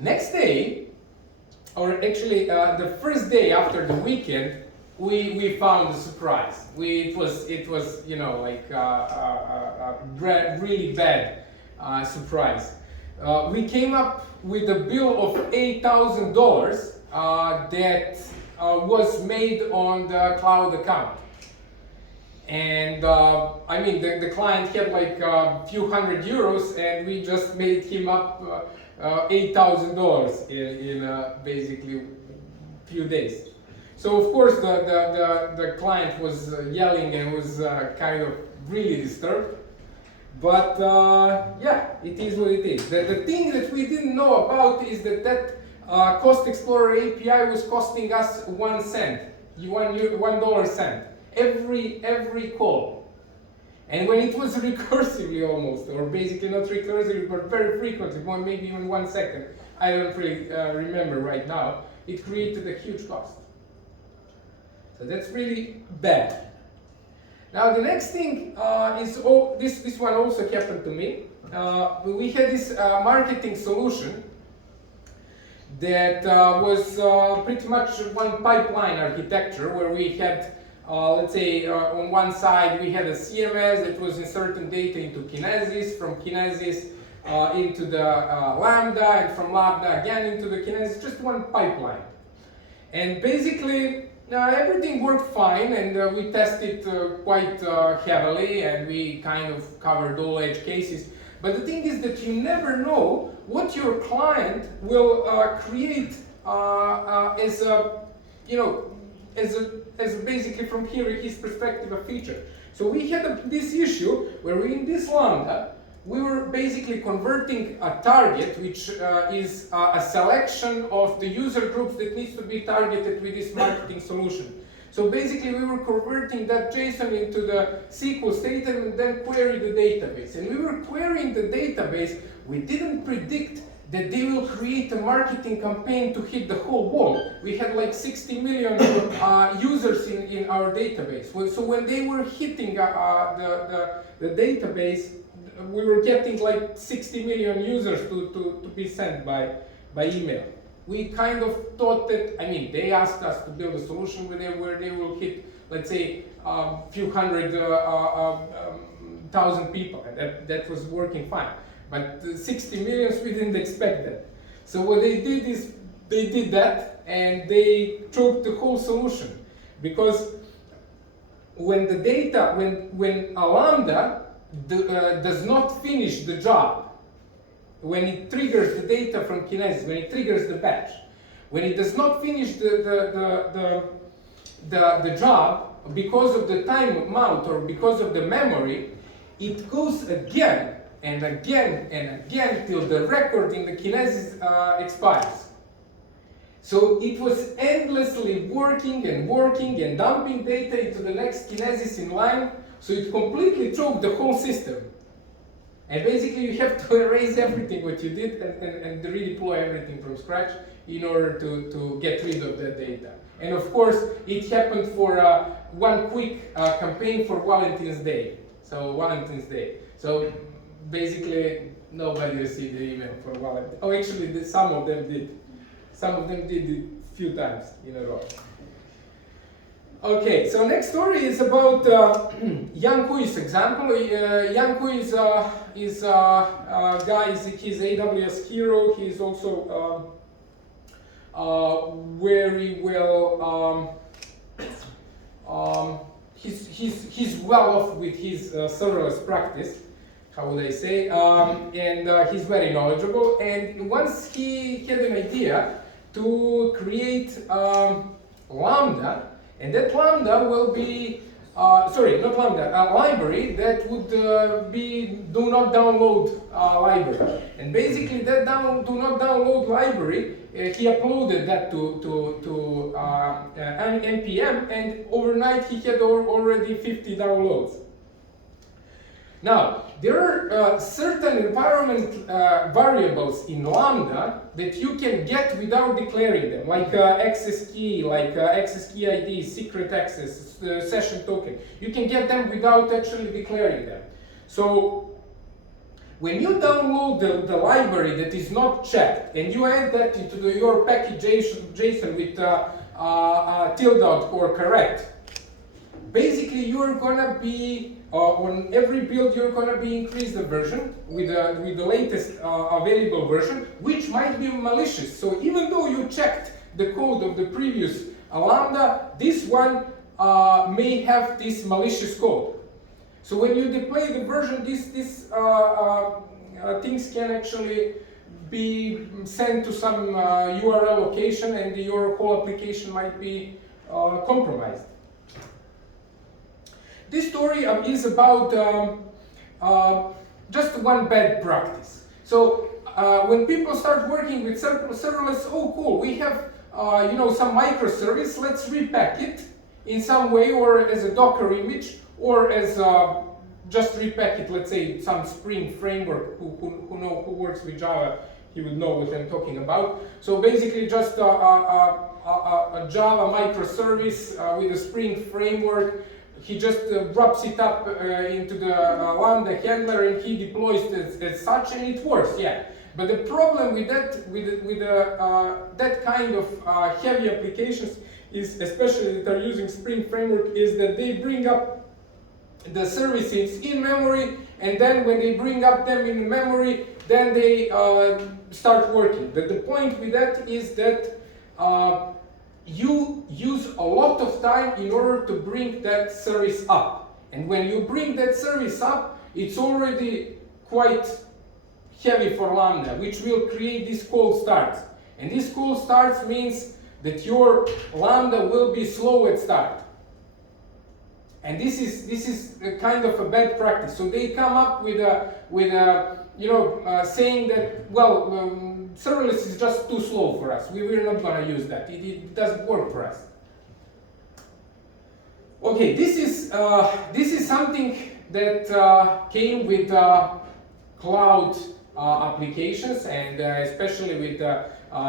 Next day, or actually the first day after the weekend, we found a surprise. It was you know, like a really bad surprise. We came up with a bill of $8,000 that was made on the cloud account. And I mean, the client had like a few €100, and we just made him up $8,000 in basically a few days. So of course the client was yelling and was kind of really disturbed. But yeah, it is what it is. The thing that we didn't know about is that Cost Explorer API was costing us 1 cent, $1 every call. And when it was recursively almost, or basically not recursively, but very frequently, maybe even 1 second, I don't really remember right now, it created a huge cost. So that's really bad. Now the next thing is, this one also happened to me. We had this marketing solution that was pretty much one pipeline architecture, where we had, let's say, on one side we had a CMS that was inserting data into Kinesis, from Kinesis into the Lambda, and from Lambda again into the Kinesis, just one pipeline. And basically everything worked fine, and we tested quite heavily, and we kind of covered all edge cases. But the thing is that you never know what your client will create as a, you know, as basically from here his perspective a feature. So we had this issue where we, in this Lambda, we were basically converting a target, which is a selection of the user groups that needs to be targeted with this marketing solution. So basically we were converting that JSON into the SQL statement and then query the database. And we were querying the database. We didn't predict that they will create a marketing campaign to hit the whole wall. We had like 60 million users in our database. So when they were hitting the database, we were getting like 60 million users to be sent by email. We kind of thought that, I mean, they asked us to build a solution where they will hit, let's say, a few hundred thousand people, and that was working fine. But 60 millions, we didn't expect that. So what they did is, they did that, and they choked the whole solution. Because when the data, when a Lambda does not finish the job, when it triggers the data from Kinesis, when it triggers the batch, when it does not finish the job because of the timeout or because of the memory, it goes again and again and again till the record in the Kinesis expires. So it was endlessly working and dumping data into the next Kinesis in line, so it completely choked the whole system. And basically you have to erase everything what you did and redeploy everything from scratch in order to get rid of that data. And of course, it happened for one quick campaign for Valentine's Day. So basically nobody received the email for Valentine's. Oh, actually some of them did. Some of them did it a few times in a row. Okay, so next story is about Yang Kui's example. Yang Kui is a guy, he's AWS hero. He's also very well, he's well off with his serverless practice, how would I say, and he's very knowledgeable. And once he had an idea to create Lambda, and that Lambda will be, a library that would be do not download library. And basically that do not download library, he uploaded that to NPM, and overnight he had already 50 downloads. Now, there are certain environment variables in Lambda that you can get without declaring them, like access key, access key ID, secret access, session token. You can get them without actually declaring them. So When you download the library that is not checked and you add that into your package JSON with tilde or correct, basically you're gonna be on every build you're gonna be increase the version with the latest available version, which might be malicious. So even though you checked the code of the previous Lambda, this one may have this malicious code. So when you deploy the version, these things can actually be sent to some URL location, and your whole application might be compromised. This story is about just one bad practice. So when people start working with serverless, oh cool, we have some microservice, let's repack it in some way, or as a Docker image, or as just repack it, let's say some Spring framework. Who works with Java, he would know what I'm talking about. So basically just a Java microservice with a Spring framework. He just drops it up into the Lambda handler and he deploys it as such, and it works, yeah. But the problem with that, that kind of heavy applications is, especially that are using Spring framework, is that they bring up the services in memory, and then when they bring up them in memory, then they start working. But the point with that is that you use a lot of time in order to bring that service up. And when you bring that service up, it's already quite heavy for Lambda, which will create these cold starts. And this cold starts means that your Lambda will be slow at start. And this is a kind of a bad practice. So they come up with saying that, well, serverless is just too slow for us. We're not going to use that. It doesn't work for us. Okay, this is something that came with cloud applications, and especially with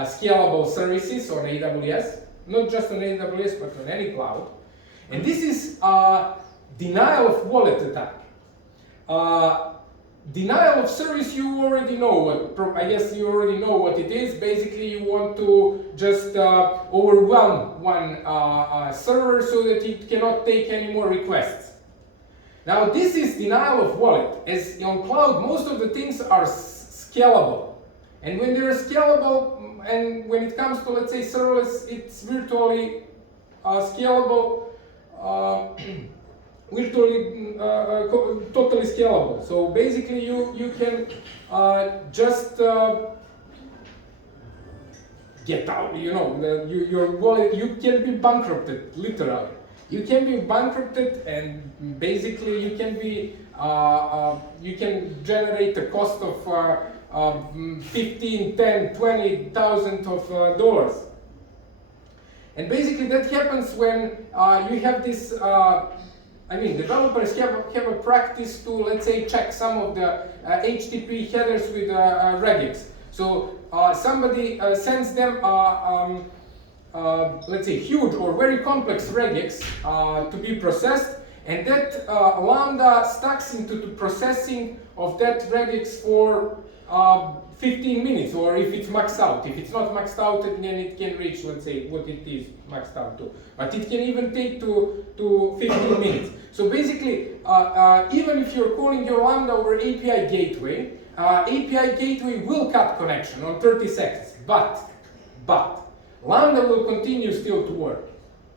scalable services on AWS. Not just on AWS, but on any cloud. And this is denial of wallet attack. Denial of service, you already know I guess you already know what it is. Basically, you want to just overwhelm one server so that it cannot take any more requests. Now, this is denial of wallet. As on cloud, most of the things are scalable. And when they're scalable, and when it comes to, let's say, serverless, it's virtually scalable. Totally scalable. So basically, you can just get out. Your wallet. You can be bankrupted, literally. You can be bankrupted, and basically you can be you can generate a cost of 15, 10, 20,000 of dollars. And basically that happens when you have this, developers have a practice to, let's say, check some of the HTTP headers with regex. So somebody sends them, let's say, huge or very complex regex to be processed, and that Lambda stacks into the processing of that regex for 15 minutes, or if it's maxed out. If it's not maxed out, then it can reach, let's say, what it is maxed out to. But it can even take to 15 minutes. So basically, even if you're calling your Lambda over API gateway, API gateway will cut connection on 30 seconds. But Lambda will continue still to work.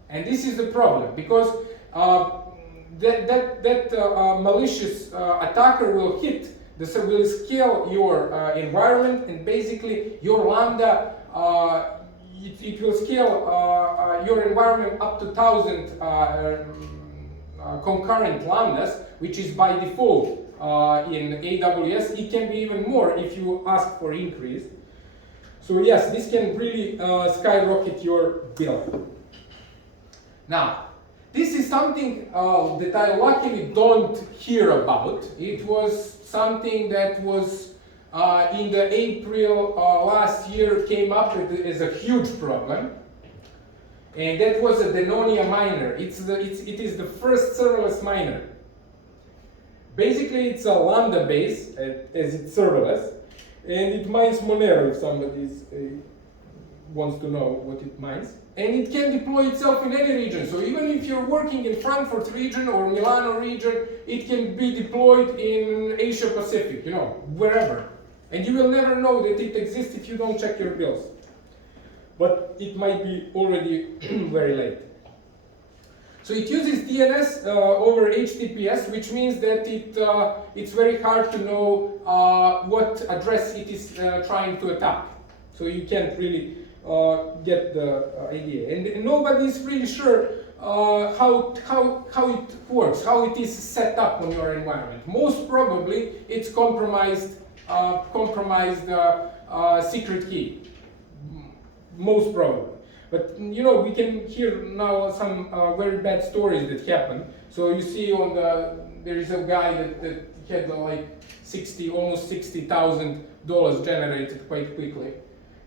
And this is the problem, because that malicious attacker will will scale your environment, and basically your Lambda, it will scale your environment up to 1,000 concurrent Lambdas, which is by default in AWS. It can be even more if you ask for increase. So yes, this can really skyrocket your bill. Now, this is something that I luckily don't hear about. It was something that was in the April last year came up as a huge problem, and that was a Denonia miner. It is the first serverless miner. Basically, it's a Lambda base, as it's serverless, and it mines Monero if somebody wants to know what it mines. And it can deploy itself in any region. So even if you're working in Frankfurt region or Milano region, it can be deployed in Asia Pacific, wherever. And you will never know that it exists if you don't check your bills. But it might be already very late. So it uses DNS over HTTPS, which means that it's very hard to know what address it is trying to attack. So you can't really get the idea. And nobody is really sure how it works, how it is set up on your environment. Most probably, it's compromised secret key. Most probably. But we can hear now some very bad stories that happen. So you see there is a guy that had like almost $60,000 generated quite quickly.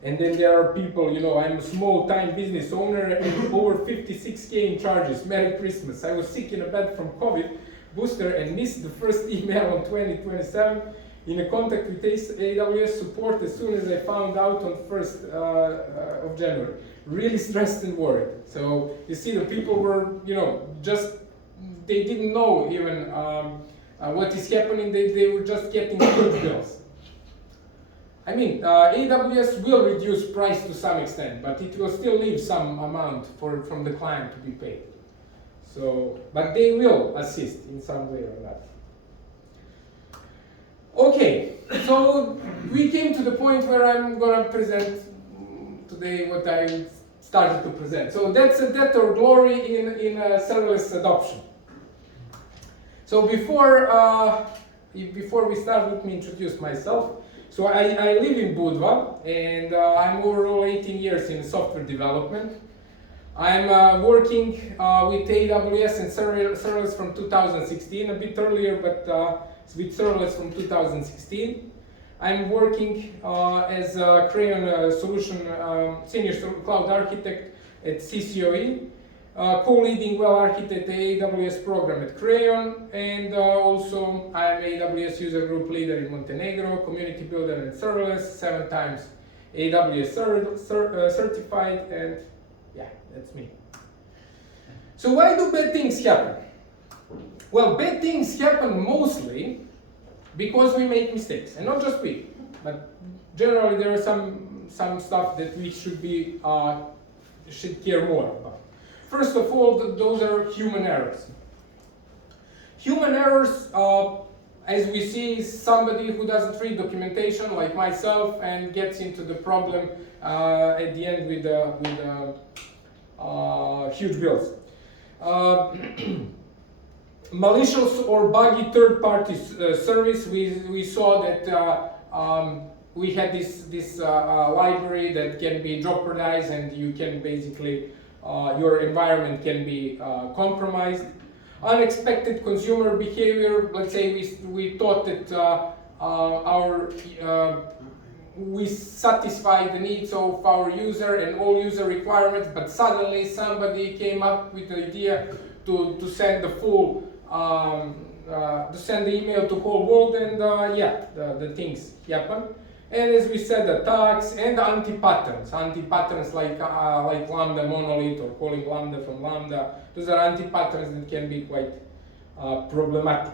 And then there are people, I'm a small-time business owner and over 56K in charges. Merry Christmas. I was sick in a bed from COVID booster and missed the first email on 2027 in a contact with AWS support as soon as I found out on 1st of January. Really stressed and worried. So you see the people were, they didn't know even what is happening. They were just getting huge bills. I mean, AWS will reduce price to some extent, but it will still leave some amount from the client to be paid. So, but they will assist in some way or not. Okay, so we came to the point where I'm gonna present today what I started to present. So that's a death or glory in serverless adoption. So before we start, let me introduce myself. So I live in Budva, and I'm overall 18 years in software development. I'm working with AWS and serverless from 2016, a bit earlier, but with serverless from 2016. I'm working as a Crayon solution senior cloud architect at CCOE, co-leading well architect AWS program at Crayon, and also I'm AWS User Group leader in Montenegro, community builder in serverless, 7 times AWS certified, and yeah, that's me. So why do bad things happen? Well, bad things happen mostly because we make mistakes, and not just we, but generally there are some stuff that we should care more about. First of all, those are human errors. Human errors, as we see, is somebody who doesn't read documentation, like myself, and gets into the problem at the end with huge bills. Malicious or buggy third-party service. We saw that we had this library that can be jeopardized, and you can basically your environment can be compromised. Unexpected consumer behavior. Let's say we thought that we satisfy the needs of our user and all user requirements, but suddenly somebody came up with the idea to send the full to send the email to whole world, and the things happen. And as we said, attacks and anti-patterns like Lambda monolith or calling Lambda from Lambda. Those are anti-patterns that can be quite problematic.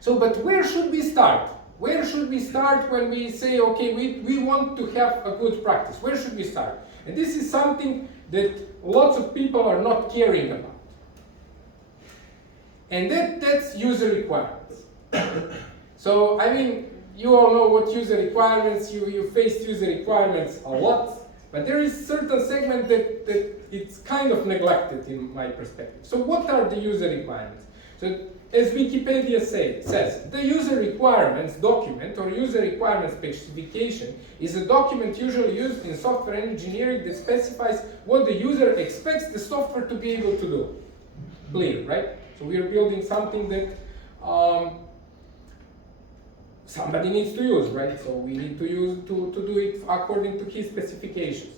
So, but where should we start? Where should we start when we say, okay, we want to have a good practice? Where should we start? And this is something that lots of people are not caring about. And that's user requirements. So, I mean, you all know what user requirements, you face user requirements a lot, but there is certain segment that it's kind of neglected in my perspective. So what are the user requirements? So as Wikipedia says, the user requirements document or user requirements specification is a document usually used in software engineering that specifies what the user expects the software to be able to do. Clear, right? So we are building something that somebody needs to use, right? So we need to use to do it according to his specifications.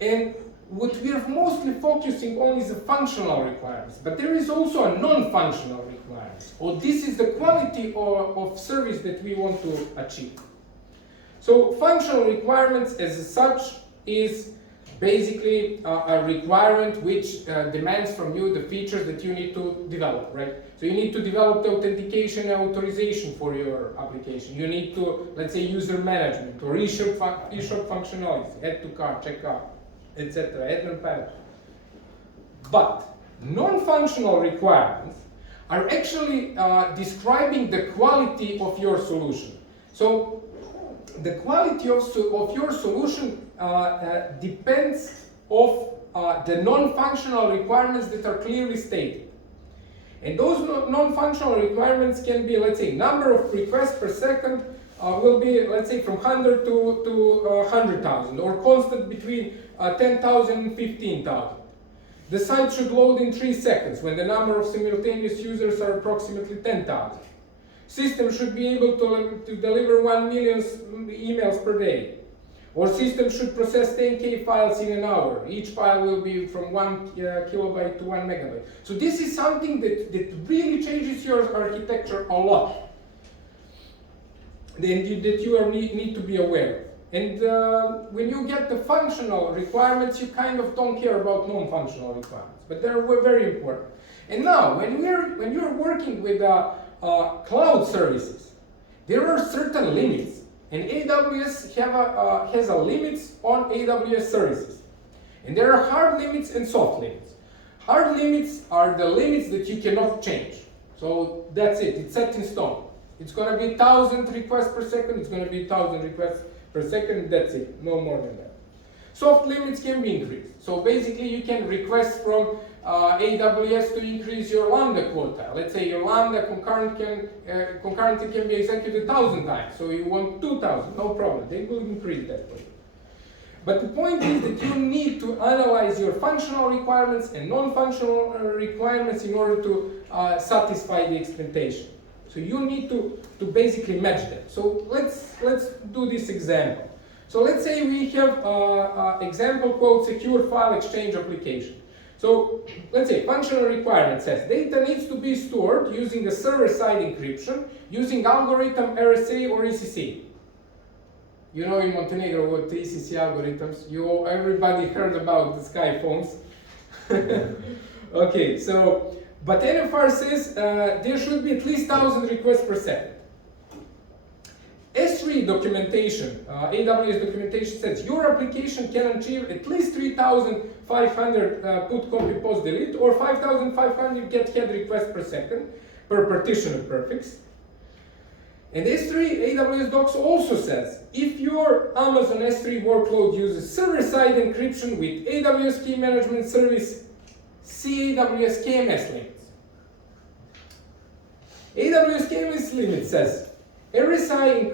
And what we are mostly focusing on is the functional requirements, but there is also a non-functional requirements. Or this is the quality of service that we want to achieve. So functional requirements as such is basically a requirement which demands from you the features that you need to develop, right? So you need to develop the authentication and authorization for your application. You need to, let's say, user management or eShop functionalities, add to cart, checkout, etc., admin panel. But non-functional requirements are actually describing the quality of your solution. So the quality of your solution depends of the non-functional requirements that are clearly stated. And those non-functional requirements can be, let's say, number of requests per second will be, let's say, from 100 to 100,000, or constant between 10,000 and 15,000. The site should load in 3 seconds when the number of simultaneous users are approximately 10,000. System should be able to deliver 1 million emails per day. Or system should process 10K files in an hour. Each file will be from 1 kilobyte to 1 megabyte. So this is something that really changes your architecture a lot. That you need to be aware of. And when you get the functional requirements, you kind of don't care about non-functional requirements, but they're very important. And now, when you're working with cloud services, there are certain limits. And AWS has a limits on AWS services. And there are hard limits and soft limits. Hard limits are the limits that you cannot change. So that's it, it's set in stone. It's going to be 1,000 requests per second, it's going to be 1,000 requests per second, that's it, no more than that. Soft limits can be increased. So basically you can request from AWS to increase your Lambda quota. Let's say your Lambda concurrently can be executed 1,000 times. So you want 2,000, no problem. They will increase that for you. But the point is that you need to analyze your functional requirements and non-functional requirements in order to satisfy the expectation. So you need to basically match them. So let's do this example. So let's say we have an example called secure file exchange application. So let's say functional requirement says data needs to be stored using a server-side encryption using algorithm RSA or ECC. You know in Montenegro what the ECC algorithms, everybody heard about the Sky phones. Okay, so, but NFR says there should be at least 1,000 requests per second. S3 documentation, AWS documentation says your application can achieve at least 3,500 put, copy, post, delete, or 5,500 get head requests per second per partition prefix. And S3 AWS Docs also says if your Amazon S3 workload uses server-side encryption with AWS Key Management Service, see AWS KMS limits. AWS KMS limit says RSI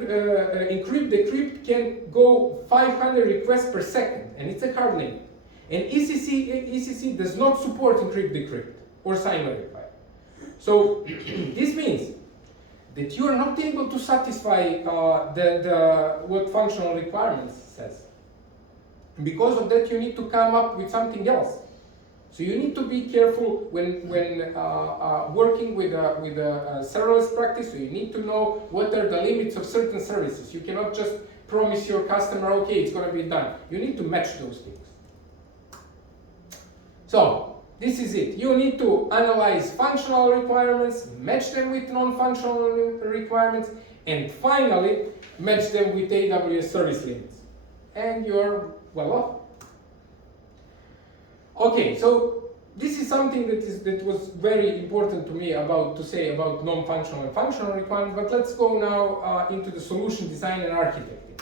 encrypt decrypt can go 500 requests per second, and it's a hard limit. And ECC does not support encrypt decrypt or sign verify. So this means that you are not able to satisfy what functional requirements says. And because of that, you need to come up with something else. So you need to be careful when working with a serverless practice. So you need to know what are the limits of certain services. You cannot just promise your customer, okay, it's going to be done. You need to match those things. So this is it. You need to analyze functional requirements, match them with non-functional requirements, and finally match them with AWS service limits. And you're well off. Okay, so this is something that was very important to me to say about non-functional and functional requirements, but let's go now into the solution design and architecting.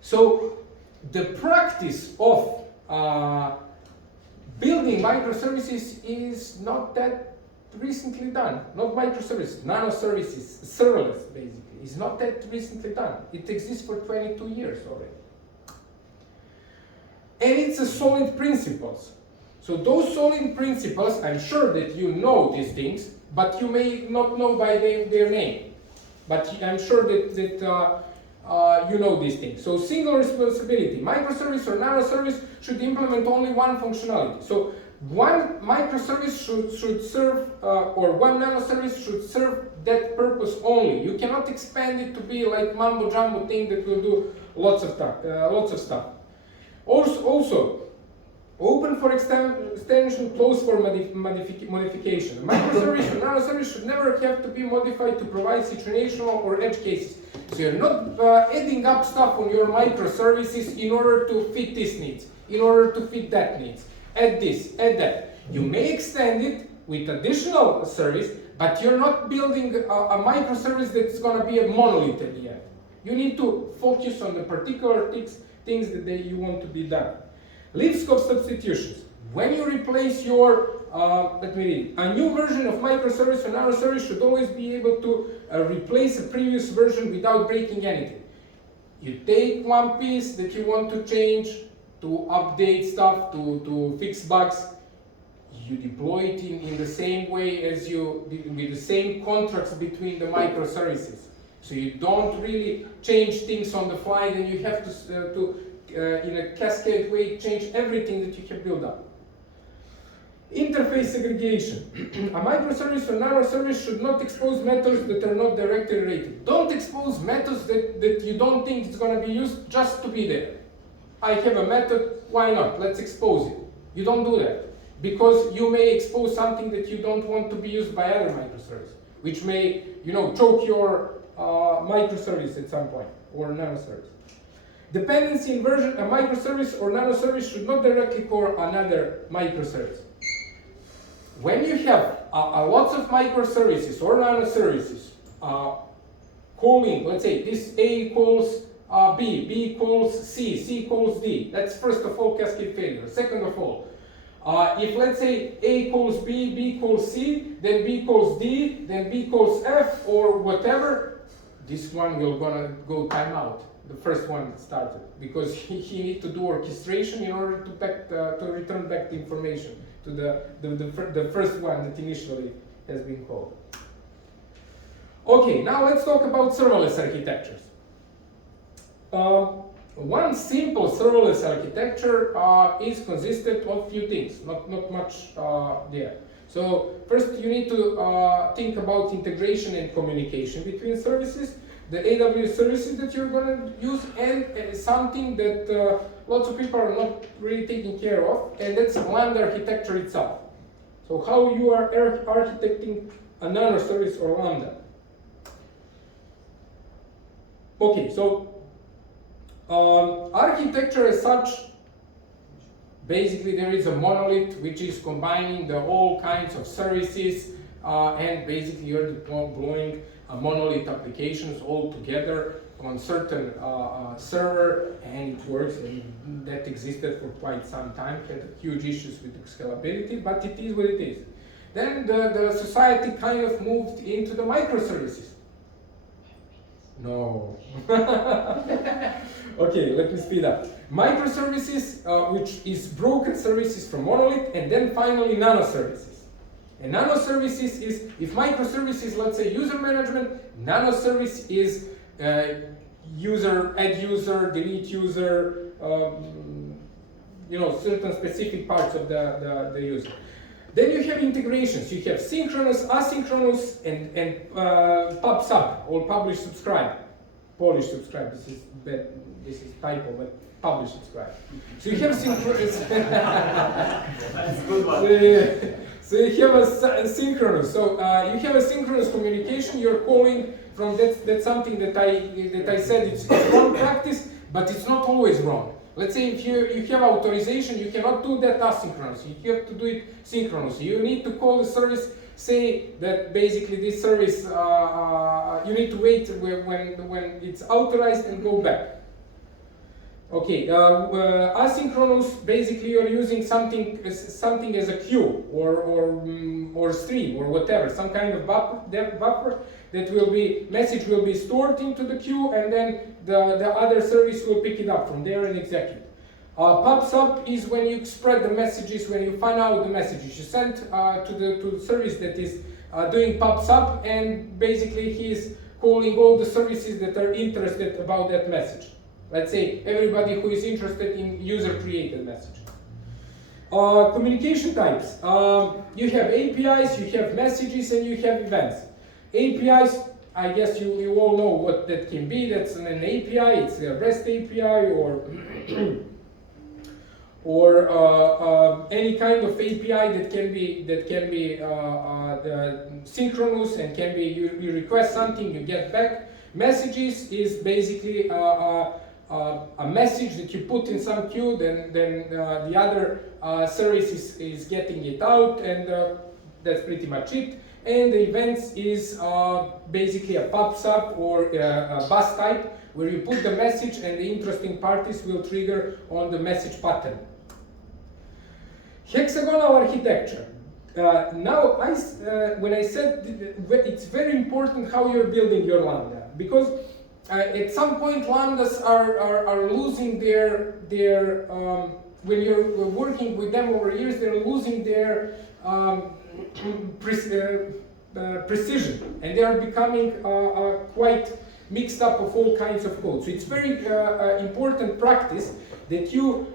So the practice of building microservices is not that recently done. Not microservices, nanoservices, serverless basically, is not that recently done. It exists for 22 years already. And it's a solid principles. So those solid principles, I'm sure that you know these things, but you may not know by their name. But I'm sure that you know these things. So single responsibility. Microservice or nanoservice should implement only one functionality. So one microservice should serve, or one nanoservice should serve that purpose only. You cannot expand it to be like mumbo jumbo thing that will do lots of stuff. Also, open for extension, closed for modification. A microservice or nanoservice should never have to be modified to provide situational or edge cases. So you're not adding up stuff on your microservices in order to fit this needs, in order to fit that needs. Add this, add that. You may extend it with additional service, but you're not building a microservice that's going to be a monolith at the end. You need to focus on the particular things that you want to be done. Leave scope substitutions. When you replace your, let me read, a new version of microservice or nanoservice should always be able to replace a previous version without breaking anything. You take one piece that you want to change, to update stuff, to fix bugs, you deploy it in the same way as with the same contracts between the microservices. So you don't really change things on the fly, then you have to in a cascade way, change everything that you have built up. Interface segregation. A microservice or nanoservice should not expose methods that are not directly related. Don't expose methods that you don't think is going to be used just to be there. I have a method, why not? Let's expose it. You don't do that, because you may expose something that you don't want to be used by other microservices, which may, choke your microservice at some point, or nanoservice. Dependency inversion. A microservice or nanoservice should not directly call another microservice. When you have lots of microservices or nanoservices calling, let's say this A calls B, B calls C, C calls D, that's first of all cascade failure. Second of all, if let's say A calls B, B calls C, then B calls D, then B calls F or whatever, this one will gonna go timeout. The first one that started, because he need to do orchestration in order to return back the information to the first one that initially has been called. Okay, now let's talk about serverless architectures. One simple serverless architecture is consistent of few things, not much there. So first you need to think about integration and communication between services, the AWS services that you're going to use, and something that lots of people are not really taking care of, and that's Lambda architecture itself. So how you are architecting a nanoservice or Lambda. Okay, so architecture as such, basically there is a monolith which is combining all kinds of services, and basically you're deploying monolith applications all together on certain server, and it works, and that existed for quite some time, had huge issues with scalability, but it is what it is. Then the society kind of moved into the microservices. No. Okay, let me speed up. Microservices, which is broken services from monolith, and then finally nanoservices. And nanoservices is, if microservice is, let's say, user management, nanoservice is add user, delete user, certain specific parts of the user. Then you have integrations. You have synchronous, asynchronous, and pub/sub, or publish subscribe. Polish subscribe. This is bad. This is typo, but publish subscribe. So you have synchronous. That's a good one. So you have a synchronous. So you have a synchronous communication. You're calling from that's something that I said it's wrong practice, but it's not always wrong. Let's say if you have authorization, you cannot do that asynchronously. You have to do it synchronously. You need to call the service, say that basically this service, you need to wait when it's authorized and go back. Okay, asynchronous, basically you're using something as a queue or stream or whatever, some kind of buffer that message will be stored into the queue, and then the other service will pick it up from there and execute. Pub/sub is when you spread the messages, when you find out the messages. You send to the service that is doing pub/sub, and basically he's calling all the services that are interested about that message. Let's say everybody who is interested in user-created message. Communication types. You have APIs, you have messages, and you have events. APIs, I guess you all know what that can be. That's an API, it's a REST API or any kind of API that can be synchronous and can be you request something, you get back. Messages is basically a message that you put in some queue, then the other service is getting it out, and that's pretty much it. And the events is basically a pops up or a bus type where you put the message and the interesting parties will trigger on the message pattern. Hexagonal architecture. Now, when I said it's very important how you're building your Lambda, because at some point Lambdas are losing their when you're working with them over years, they're losing their precision, and they are becoming quite mixed up of all kinds of code. So it's very important practice that you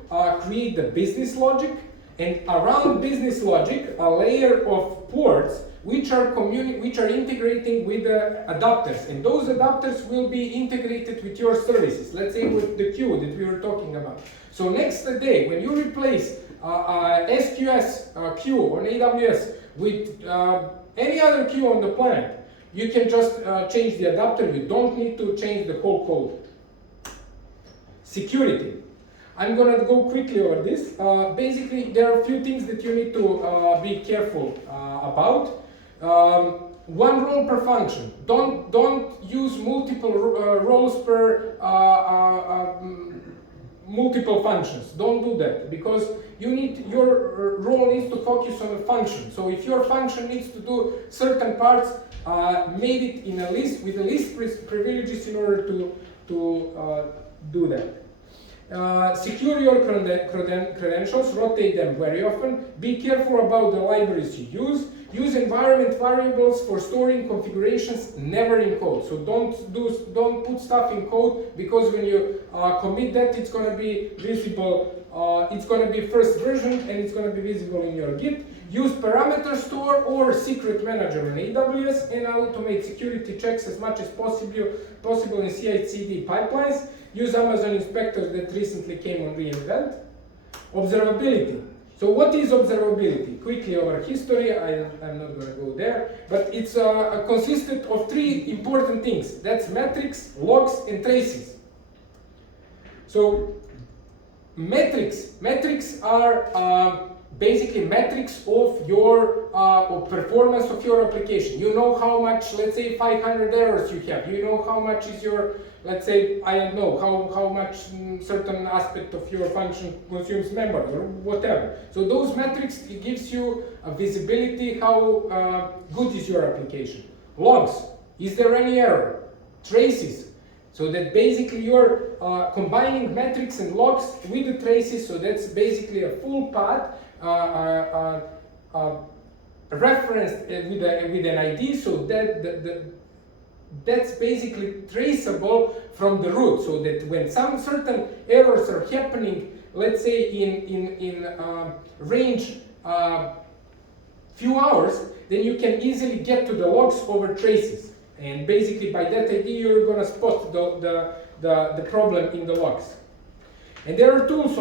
create the business logic, and around business logic a layer of ports which are integrating with the adapters, and those adapters will be integrated with your services. Let's say with the queue that we were talking about. So next day, when you replace SQS queue on AWS with any other queue on the planet, you can just change the adapter. You don't need to change the whole code. Security. I'm gonna go quickly over this. Basically, there are a few things that you need to be careful about. One role per function. Don't use multiple roles per multiple functions. Don't do that, because your role needs to focus on a function. So if your function needs to do certain parts, made it in a list with the least privileges in order to do that. Secure your credentials, rotate them very often. Be careful about the libraries you use. Use environment variables for storing configurations, never in code. So don't put stuff in code, because when you commit that, it's going to be visible. It's going to be first version, and it's going to be visible in your Git. Use parameter store or secret manager on AWS, and automate security checks as much as possible in CI/CD pipelines. Use Amazon inspectors that recently came on reInvent. Observability. So what is observability? Quickly over history, I'm not going to go there, but it's consisted of three important things. That's metrics, logs, and traces. So metrics are basically metrics of your performance of your application. You know how much, let's say 500 errors you have. You know how much is your, let's say, I don't know, how much certain aspect of your function consumes memory or whatever. So those metrics, it gives you a visibility how good is your application. Logs, is there any error? Traces, so that basically you're combining metrics and logs with the traces, so that's basically a full path referenced with an ID, so that that's basically traceable from the root, so that when some certain errors are happening, let's say in range few hours, then you can easily get to the logs over traces, and basically by that ID you're gonna spot the problem in the logs. And there are tools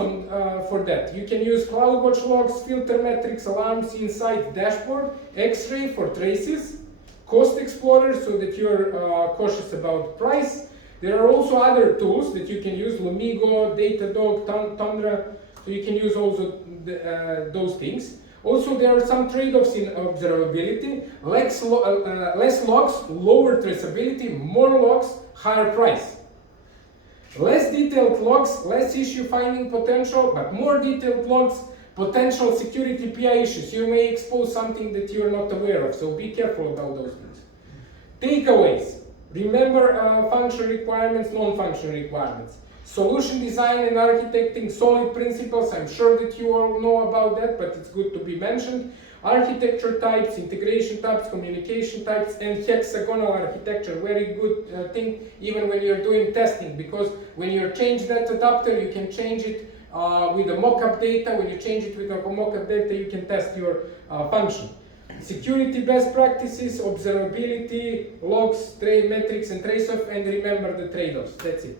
for that. You can use CloudWatch logs, filter metrics, alarms, insight, dashboard, X-ray for traces, Cost Explorer so that you're cautious about price. There are also other tools that you can use, Lumigo, Datadog, Tundra, so you can use also those things. Also, there are some trade-offs in observability. Less logs, lower traceability, more logs, higher price. Less detailed logs, less issue finding potential, but more detailed logs, potential security PI issues. You may expose something that you're not aware of, so be careful about those things. Takeaways. Remember function requirements, non-function requirements. Solution design and architecting, solid principles. I'm sure that you all know about that, but it's good to be mentioned. Architecture types, integration types, communication types, and hexagonal architecture. Very good thing even when you're doing testing, because when you change that adapter, you can change it with the mockup data. When you change it with the mockup data, you can test your function. Security best practices, observability, logs, metrics, and trace-off, and remember the trade-offs. That's it.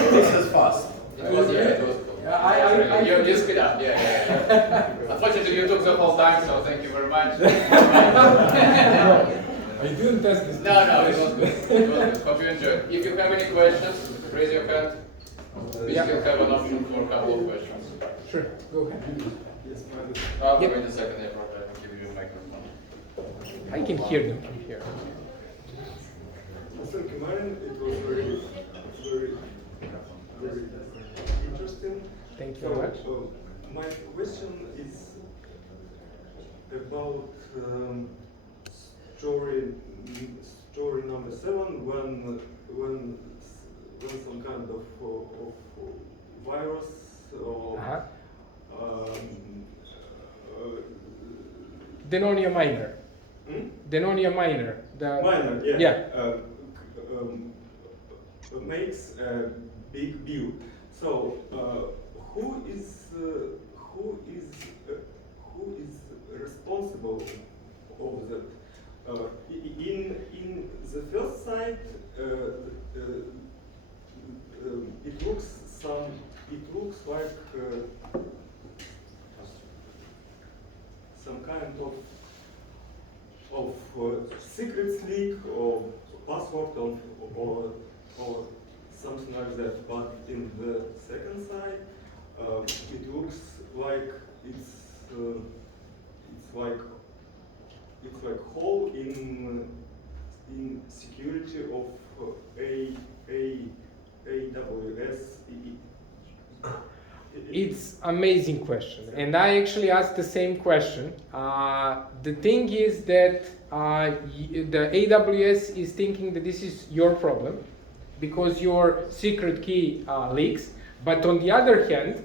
This is fast. It was cool. You speed up, yeah. Unfortunately, you took the whole time, so thank you very much. I didn't test this. No, it was good. It was good. Hope you enjoyed. If you have any questions, raise your hand. We still have an option for a couple of questions. Sure, go ahead. Wait a second, I probably will give you a microphone. I can hear them from here. Thank you, Marian. It was very interesting. Thank you very much. My question is about story number 7, when some kind of virus or Denonia minor. Denonia minor. Minor, yeah. Yeah. Makes a big build. So who is responsible of that? In the first side, it looks like some kind of secrets leak or password or something like that. But in the second side, it looks like it's like hole in security of AWS. It's amazing question, and I actually asked the same question. The thing is that the AWS is thinking that this is your problem because your secret key leaks. But on the other hand,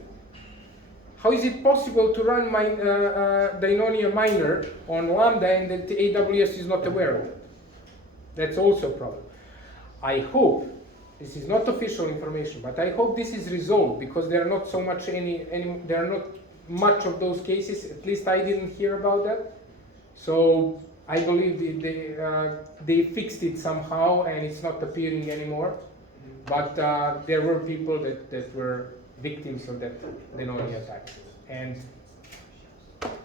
how is it possible to run my Denonia miner on Lambda and that the AWS is not aware of it? That's also a problem. I hope, this is not official information, but I hope this is resolved because there are not so much there are not much of those cases. At least I didn't hear about that. So I believe they fixed it somehow and it's not appearing anymore. But there were people that were victims of that Denonia attack, and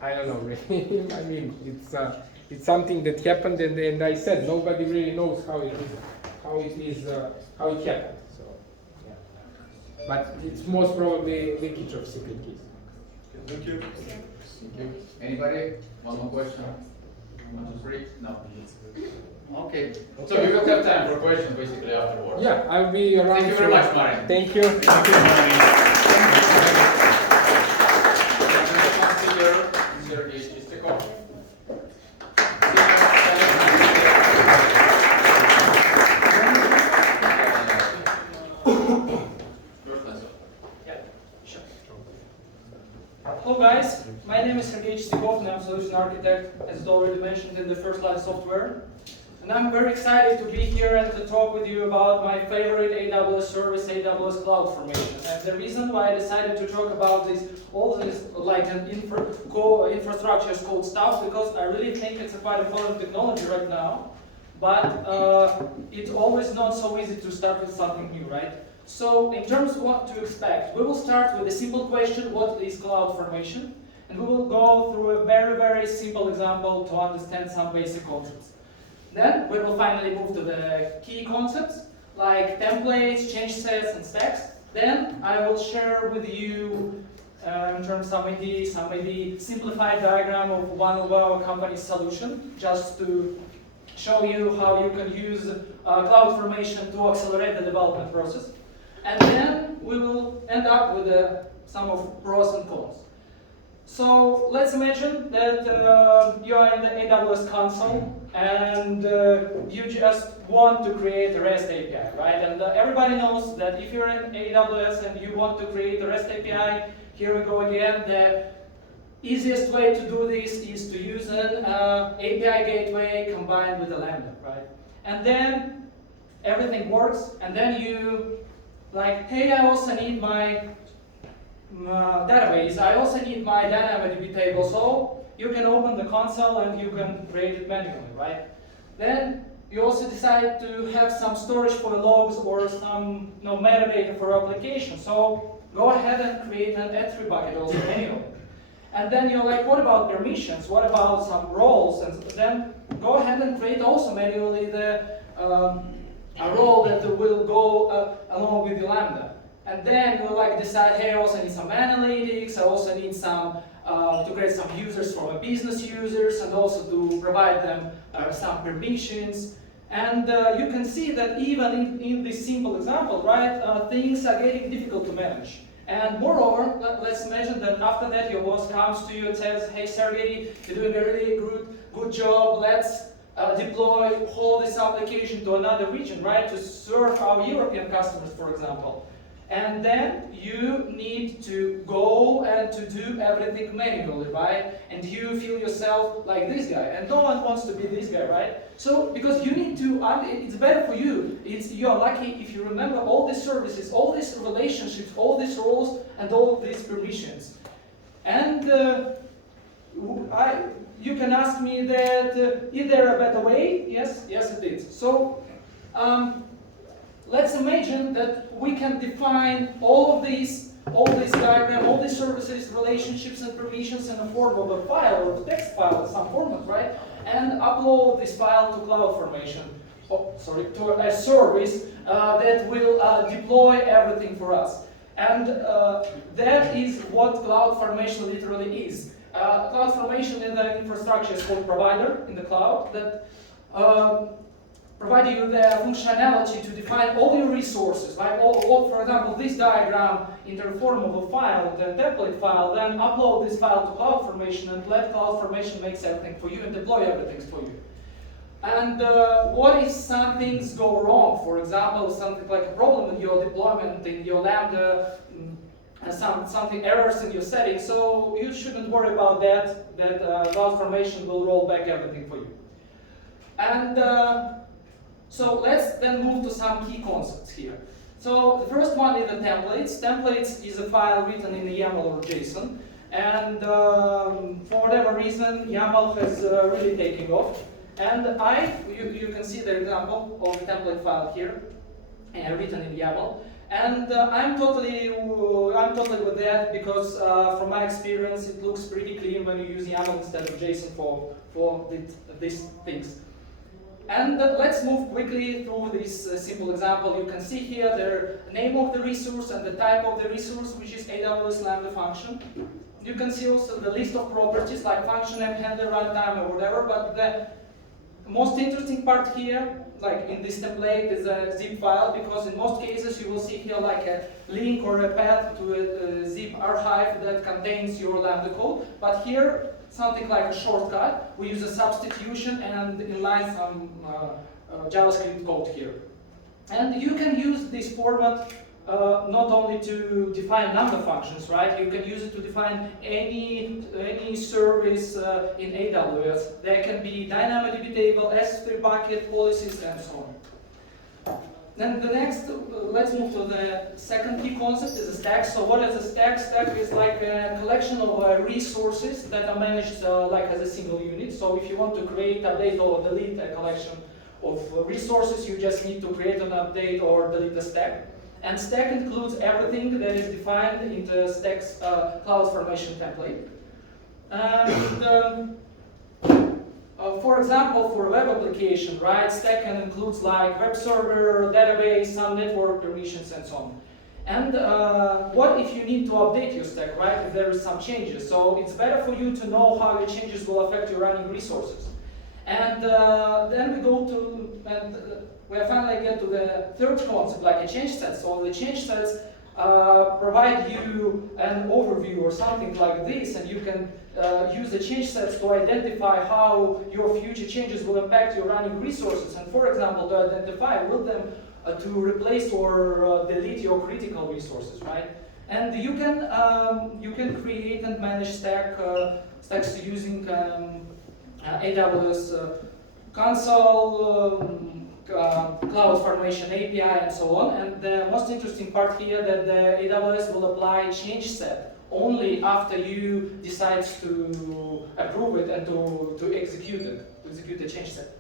I don't know really. I mean, it's something that happened, and I said nobody really knows how it happened. So, yeah. But it's most probably leakage of secret keys. Thank you. Thank you. Anybody? One more question? 1, 2, 3? No. Okay. So we will have time for questions basically afterwards. Yeah, I'll be around. Thank you very much, Marian. Thank you. Thank you, Hello guys, my name is Sergey Chestikov and I'm a solution architect, as already mentioned in the first line software. And I'm very excited to be here and to talk with you about my favorite AWS service, AWS Cloud Formation. And the reason why I decided to talk about all this like an infrastructure as code stuff, because I really think it's a quite important technology right now, but it's always not so easy to start with something new, right? So in terms of what to expect, we will start with a simple question, what is cloud formation? And we will go through a very, very simple example to understand some basic concepts. Then we will finally move to the key concepts, like templates, change sets, and stacks. Then I will share with you in terms of some maybe simplified diagram of one of our company's solution, just to show you how you can use cloud formation to accelerate the development process. And then we will end up with some of pros and cons. So let's imagine that you are in the AWS console and you just want to create a REST API, right? And everybody knows that if you're in AWS and you want to create a REST API, here we go again. The easiest way to do this is to use an API gateway combined with a Lambda, right? And then everything works, and then you like, hey, I also need my database, I also need my DynamoDB table, so you can open the console and you can create it manually, right? Then you also decide to have some storage for logs or some metadata for application, so go ahead and create an S3 bucket also manually. And then you're like, what about permissions? What about some roles? And then go ahead and create also manually a role that will go along with the Lambda. And then we'll like decide, hey, I also need some analytics, I also need some, to create some users for my business users, and also to provide them some permissions. And you can see that even in this simple example, right, things are getting difficult to manage. And moreover, let's imagine that after that your boss comes to you and says, hey Sergey, you're doing a really good job, let's deploy all this application to another region, right, to serve our European customers, for example. And then you need to go and to do everything manually, right? And you feel yourself like this guy, and no one wants to be this guy, right? So, because you need to, it's better for you, you're lucky if you remember all these services, all these relationships, all these roles, and all these permissions. And you can ask me that, is there a better way? Yes, it is. So, let's imagine that we can define all these diagrams, all these services, relationships, and permissions in a form of a file or a text file in some format, right? And upload this file to CloudFormation, to a service that will deploy everything for us. And that is what CloudFormation literally is. CloudFormation in the infrastructure is called provider in the cloud that provide you the functionality to define all your resources, like for example, this diagram in the form of a file, the template file, then upload this file to CloudFormation and let CloudFormation make everything for you and deploy everything for you. And what if some things go wrong? For example, something like a problem in your deployment, in your Lambda, something errors in your settings, so you shouldn't worry about that, CloudFormation will roll back everything for you. And so let's then move to some key concepts here. So the first one is the templates. Templates is a file written in YAML or JSON, and for whatever reason, YAML has really taken off. And you can see the example of the template file here, written in YAML. And I'm totally with that because from my experience, it looks pretty clean when you use YAML instead of JSON for these things. And let's move quickly through this simple example. You can see here the name of the resource and the type of the resource, which is AWS Lambda function. You can see also the list of properties like function name, handler, runtime, or whatever. But the most interesting part here, like in this template, is a zip file, because in most cases you will see here like a link or a path to a zip archive that contains your Lambda code. But here, something like a shortcut. We use a substitution and inline some JavaScript code here. And you can use this format not only to define Lambda functions, right? You can use it to define any service in AWS. There can be DynamoDB table, S3 bucket, policies, and so on. Then the next, let's move to the second key concept, is a stack. So what is a stack? Stack is like a collection of resources that are managed like as a single unit. So if you want to create, update, or delete a collection of resources, you just need to create an update or delete a stack. And stack includes everything that is defined in the stack's CloudFormation template. And for example, for a web application, right, stack can include like web server, database, some network permissions, and so on. And what if you need to update your stack, right, if there is some changes? So it's better for you to know how your changes will affect your running resources. And then we go to, and we finally get to the third concept, like a change set. So the change sets provide you an overview or something like this, and you can use the change sets to identify how your future changes will impact your running resources, and for example, to identify will them to replace or delete your critical resources, right? And you can create and manage stacks using AWS console, CloudFormation API, and so on. And the most interesting part here that the AWS will apply change set only after you decide to approve it and to execute it, to execute the change set.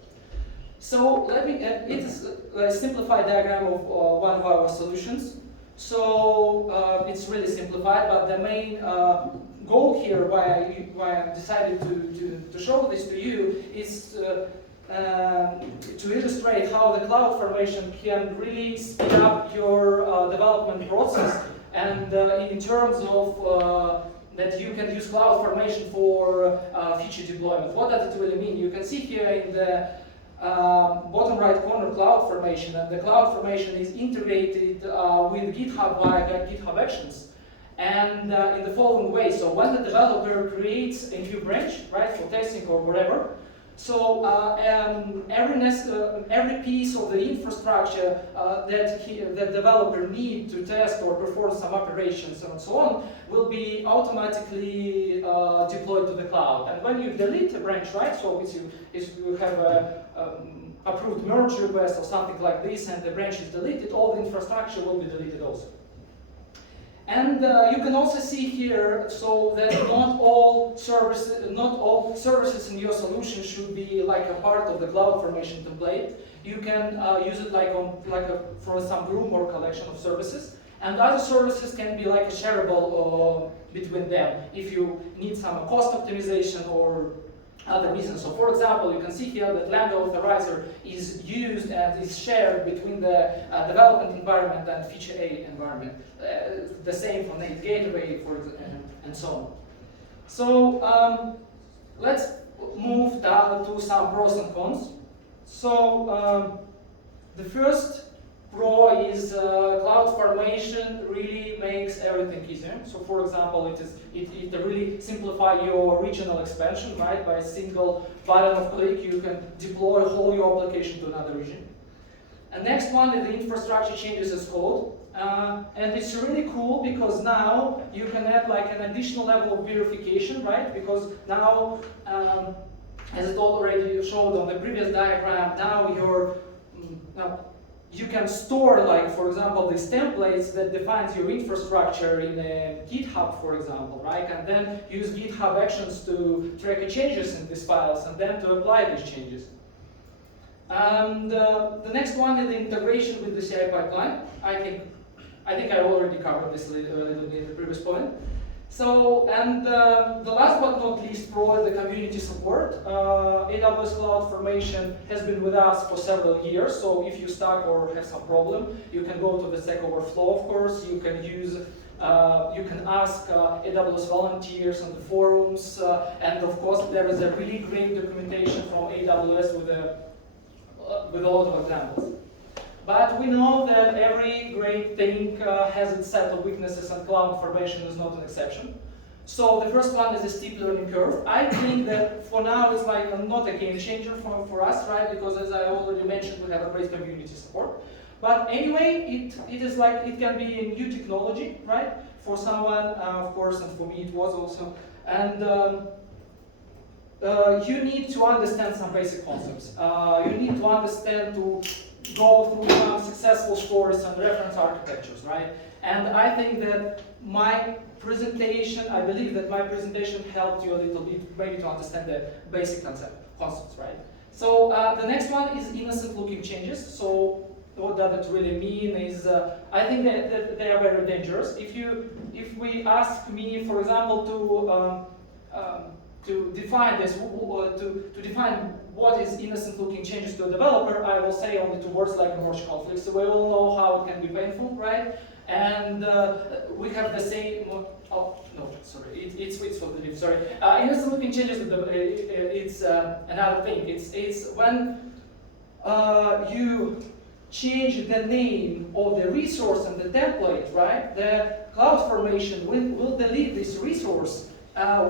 So let me, it is a simplified diagram of one of our solutions. So it's really simplified, but the main goal here, why I decided to show this to you, is to illustrate how the CloudFormation can really speed up your development process, and in terms of that you can use CloudFormation for feature deployment. What does it really mean? You can see here in the bottom right corner CloudFormation, and the CloudFormation is integrated with GitHub via GitHub Actions, and in the following way. So when the developer creates a new branch, right, for testing or whatever, so every piece of the infrastructure that the developer needs to test or perform some operations and so on will be automatically deployed to the cloud. And when you delete a branch, right, so if you have a approved merge request or something like this, and the branch is deleted, all the infrastructure will be deleted also. And you can also see here, so that not all services in your solution should be like a part of the CloudFormation template. You can use it for some group or collection of services, and other services can be like a shareable between them if you need some cost optimization or other reasons. So for example, you can see here that Lambda authorizer is used and is shared between the development environment and feature A environment. The same for Nate Gateway, and so on. So let's move down to some pros and cons. So the first pro is CloudFormation really makes everything easier. So for example, it really simplifies your regional expansion, right? By a single button of click, you can deploy whole your application to another region. And next one is the infrastructure changes as code. And it's really cool because now you can add like an additional level of verification, right? Because now, as it already showed on the previous diagram, now you can store, like, for example, these templates that defines your infrastructure in GitHub, for example, right? And then use GitHub Actions to track the changes in these files and then to apply these changes. And the next one is the integration with the CI pipeline. I think I already covered this a little bit in the previous point. So, and the last but not least pro is the community support. AWS CloudFormation has been with us for several years, so if you're stuck or have some problem, you can go to the Stack Overflow, of course. You can use, you can ask AWS volunteers on the forums, and of course there is a really great documentation from AWS with a lot of examples. But we know that every great thing has its set of weaknesses, and CloudFormation is not an exception. So the first one is a steep learning curve. I think that for now it's like not a game changer for us, right? Because as I already mentioned, we have a great community support. But anyway, it is like, it can be a new technology, right? For someone, of course, and for me it was also. And you need to understand some basic concepts. You need to understand to go through some successful stories and reference architectures, right? And I think that my presentation, I believe that my presentation helped you a little bit, maybe to understand the basic concepts, right? So the next one is innocent looking changes. So what does it really mean is, I think that they are very dangerous. If we ask me, for example, to define this, to define what is innocent looking changes to a developer, I will say only two words like merge conflicts. So we all know how it can be painful, right? And we have the same, oh, no, sorry, it's for the div, sorry. Innocent looking changes, it's another thing. It's when you change the name of the resource and the template, right, the CloudFormation will delete this resource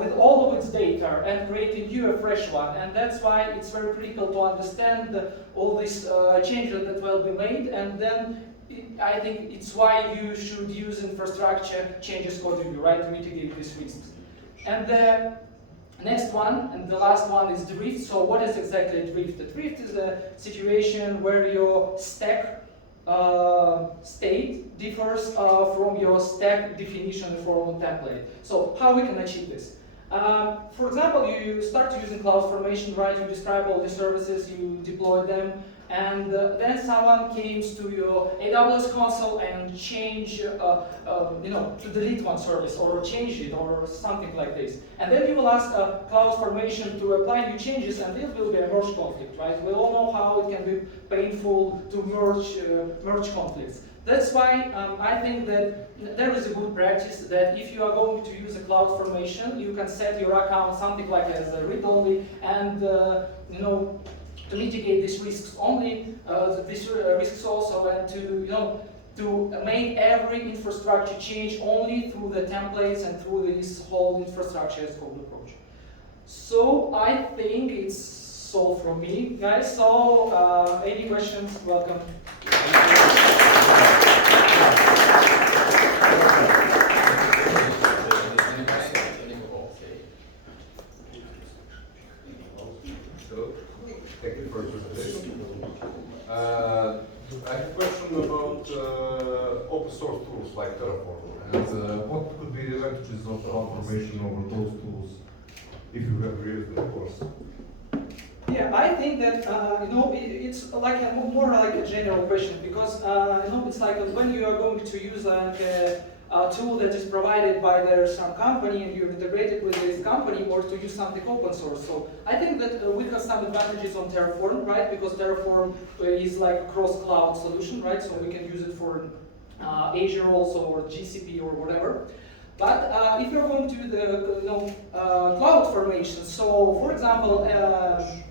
with all of its data and creating you a fresh one. And that's why it's very critical to understand all these changes that will be made. And then I think it's why you should use infrastructure changes code review, right, to mitigate these risks. And the next one, and the last one, is drift. So what is exactly a drift? A drift is a situation where your stack state differs from your stack definition from template. So how we can achieve this? For example, you start using CloudFormation, right? You describe all the services, you deploy them, and then someone comes to your AWS console and change, to delete one service or change it or something like this. And then you will ask CloudFormation to apply new changes, and this will be a merge conflict, right? We all know how it can be painful to merge conflicts. That's why I think that there is a good practice that if you are going to use a CloudFormation, you can set your account something like as a read-only, and to mitigate these risks only, these risks also, and to make every infrastructure change only through the templates and through this whole infrastructure as code approach. So I think it's all from me, guys. So any questions? Welcome. Thank you for your presentation. I have a question about open source tools like Terraform, and what could be the advantages of CloudFormation over those tools if you have used them, of course. Yeah, I think that it's like more like a general question, because it's like when you are going to use like a tool that is provided by some company and you integrate it with this company, or to use something open source. So I think that we have some advantages on Terraform, right? Because Terraform is like a cross-cloud solution, right? So we can use it for Azure also, or GCP or whatever. But if you're going to the CloudFormation, so for example,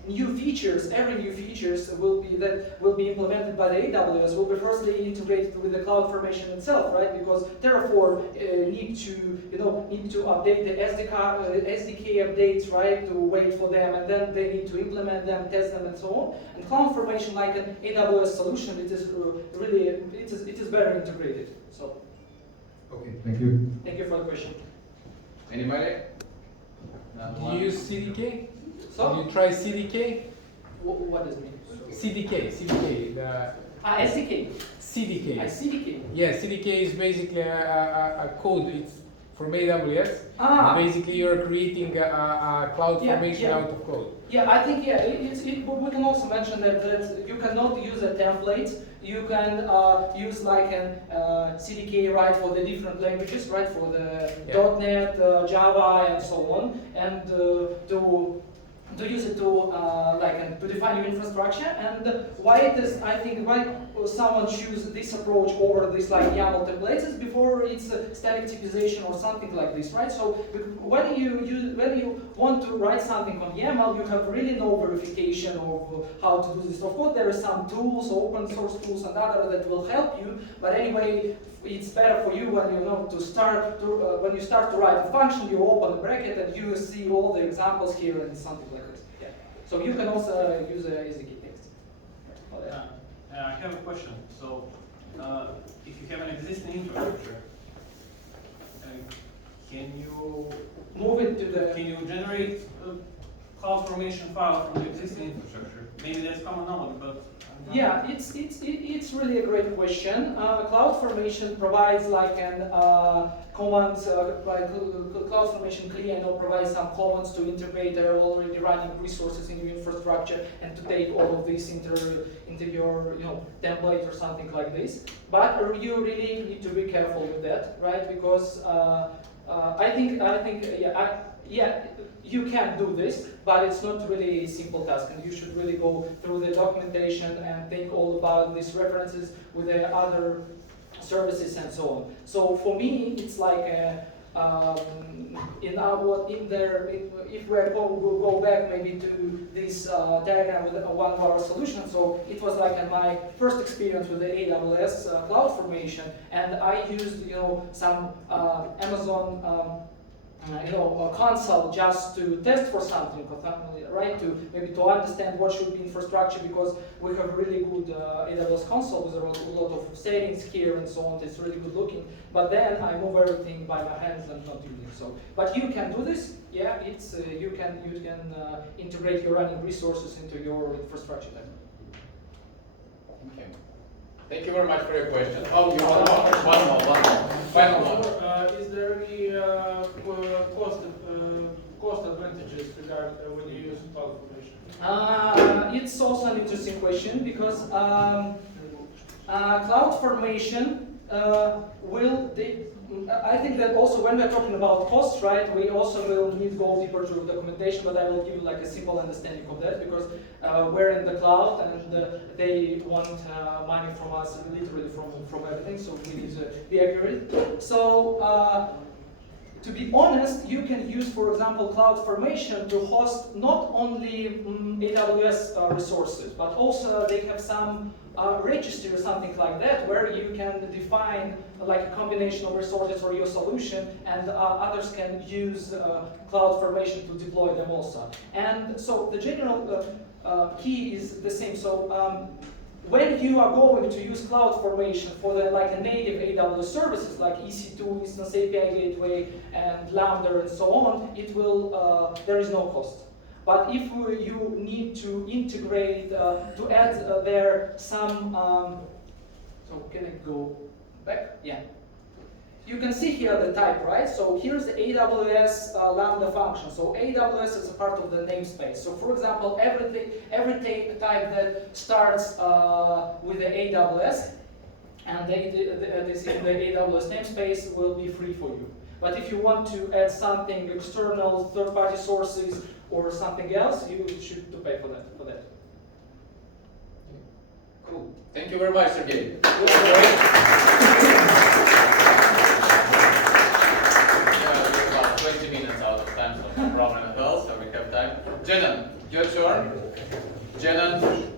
new features, every new features will be implemented by the AWS will be firstly integrated with the CloudFormation itself, right? Because Terraform need to update the SDK updates, right? To wait for them, and then they need to implement them, test them, and so on. And CloudFormation, like an AWS solution, it is very integrated. So. Okay, thank you. Thank you for the question. Anybody? Do you use CDK? So? Did you try CDK? What does it mean? CDK, the SDK. CDK. CDK. Yeah, CDK is basically a code. It's from AWS. Basically, you're creating a CloudFormation out of code. Yeah, I think we can also mention that you cannot use a template. You can use like an CDK, right, for the different languages, right, for the .NET, Java, and so on, and to use it to define your infrastructure. And why it is, I think, why someone choose this approach over this like YAML templates is before it's static typization or something like this, right? So when you want to write something on YAML, you have really no verification of how to do this. Of course, there are some tools, open source tools and other that will help you, but anyway, it's better for you when when you start to write a function, you open a bracket and you see all the examples here and something like this. Yeah. So you can also use a SDK text. I have a question. So, if you have an existing infrastructure, can you move it to the? Can you generate a CloudFormation file from the existing infrastructure? Maybe that's common knowledge, but yeah, it's really a great question. CloudFormation provides like an commands, like CloudFormation CLI provides some commands to integrate their already running resources in your infrastructure and to take all of this into your template or something like this. But you really need to be careful with that, right? Because I think you can do this, but it's not really a simple task, and you should really go through the documentation and think all about these references with the other services and so on. So for me, it's like if we go back maybe to this diagram with one of our solutions, so it was like my first experience with the AWS CloudFormation, and I used some Amazon a console just to test for something, right? To maybe to understand what should be infrastructure, because we have really good AWS console with a lot of settings here and so on. It's really good looking. But then I move everything by my hands and not using so. But you can do this. Yeah, it's you can integrate your running resources into your infrastructure. Okay. Thank you very much for your question. Oh, you want one more. Final one. Is there any cost advantages regarding when you use CloudFormation? It's also an interesting question, because CloudFormation I think that also when we're talking about costs, right, we also will need to go deeper to documentation, but I will give you like a simple understanding of that, because we're in the cloud and they want money from us literally from everything, so we need to be accurate. So to be honest, you can use, for example, CloudFormation to host not only AWS resources, but also they have some registry or something like that, where you can define like a combination of resources for your solution, and others can use CloudFormation to deploy them also. And so the general key is the same. So when you are going to use CloudFormation for the like a native AWS services like EC2, Instance API Gateway, and Lambda, and so on, it will there is no cost. But if you need to integrate, to add there some, so can I go back? Yeah. You can see here the type, right? So here's the AWS Lambda function. So AWS is a part of the namespace. So for example, every type that starts with the AWS and this in the AWS namespace will be free for you. But if you want to add something external, third-party sources, or something else, you should to pay for that. Cool. Thank you very much, Sergey. Great. We're about 20 minutes out of time, so no problem at all, so we have time. Jenan, your turn. Jenan,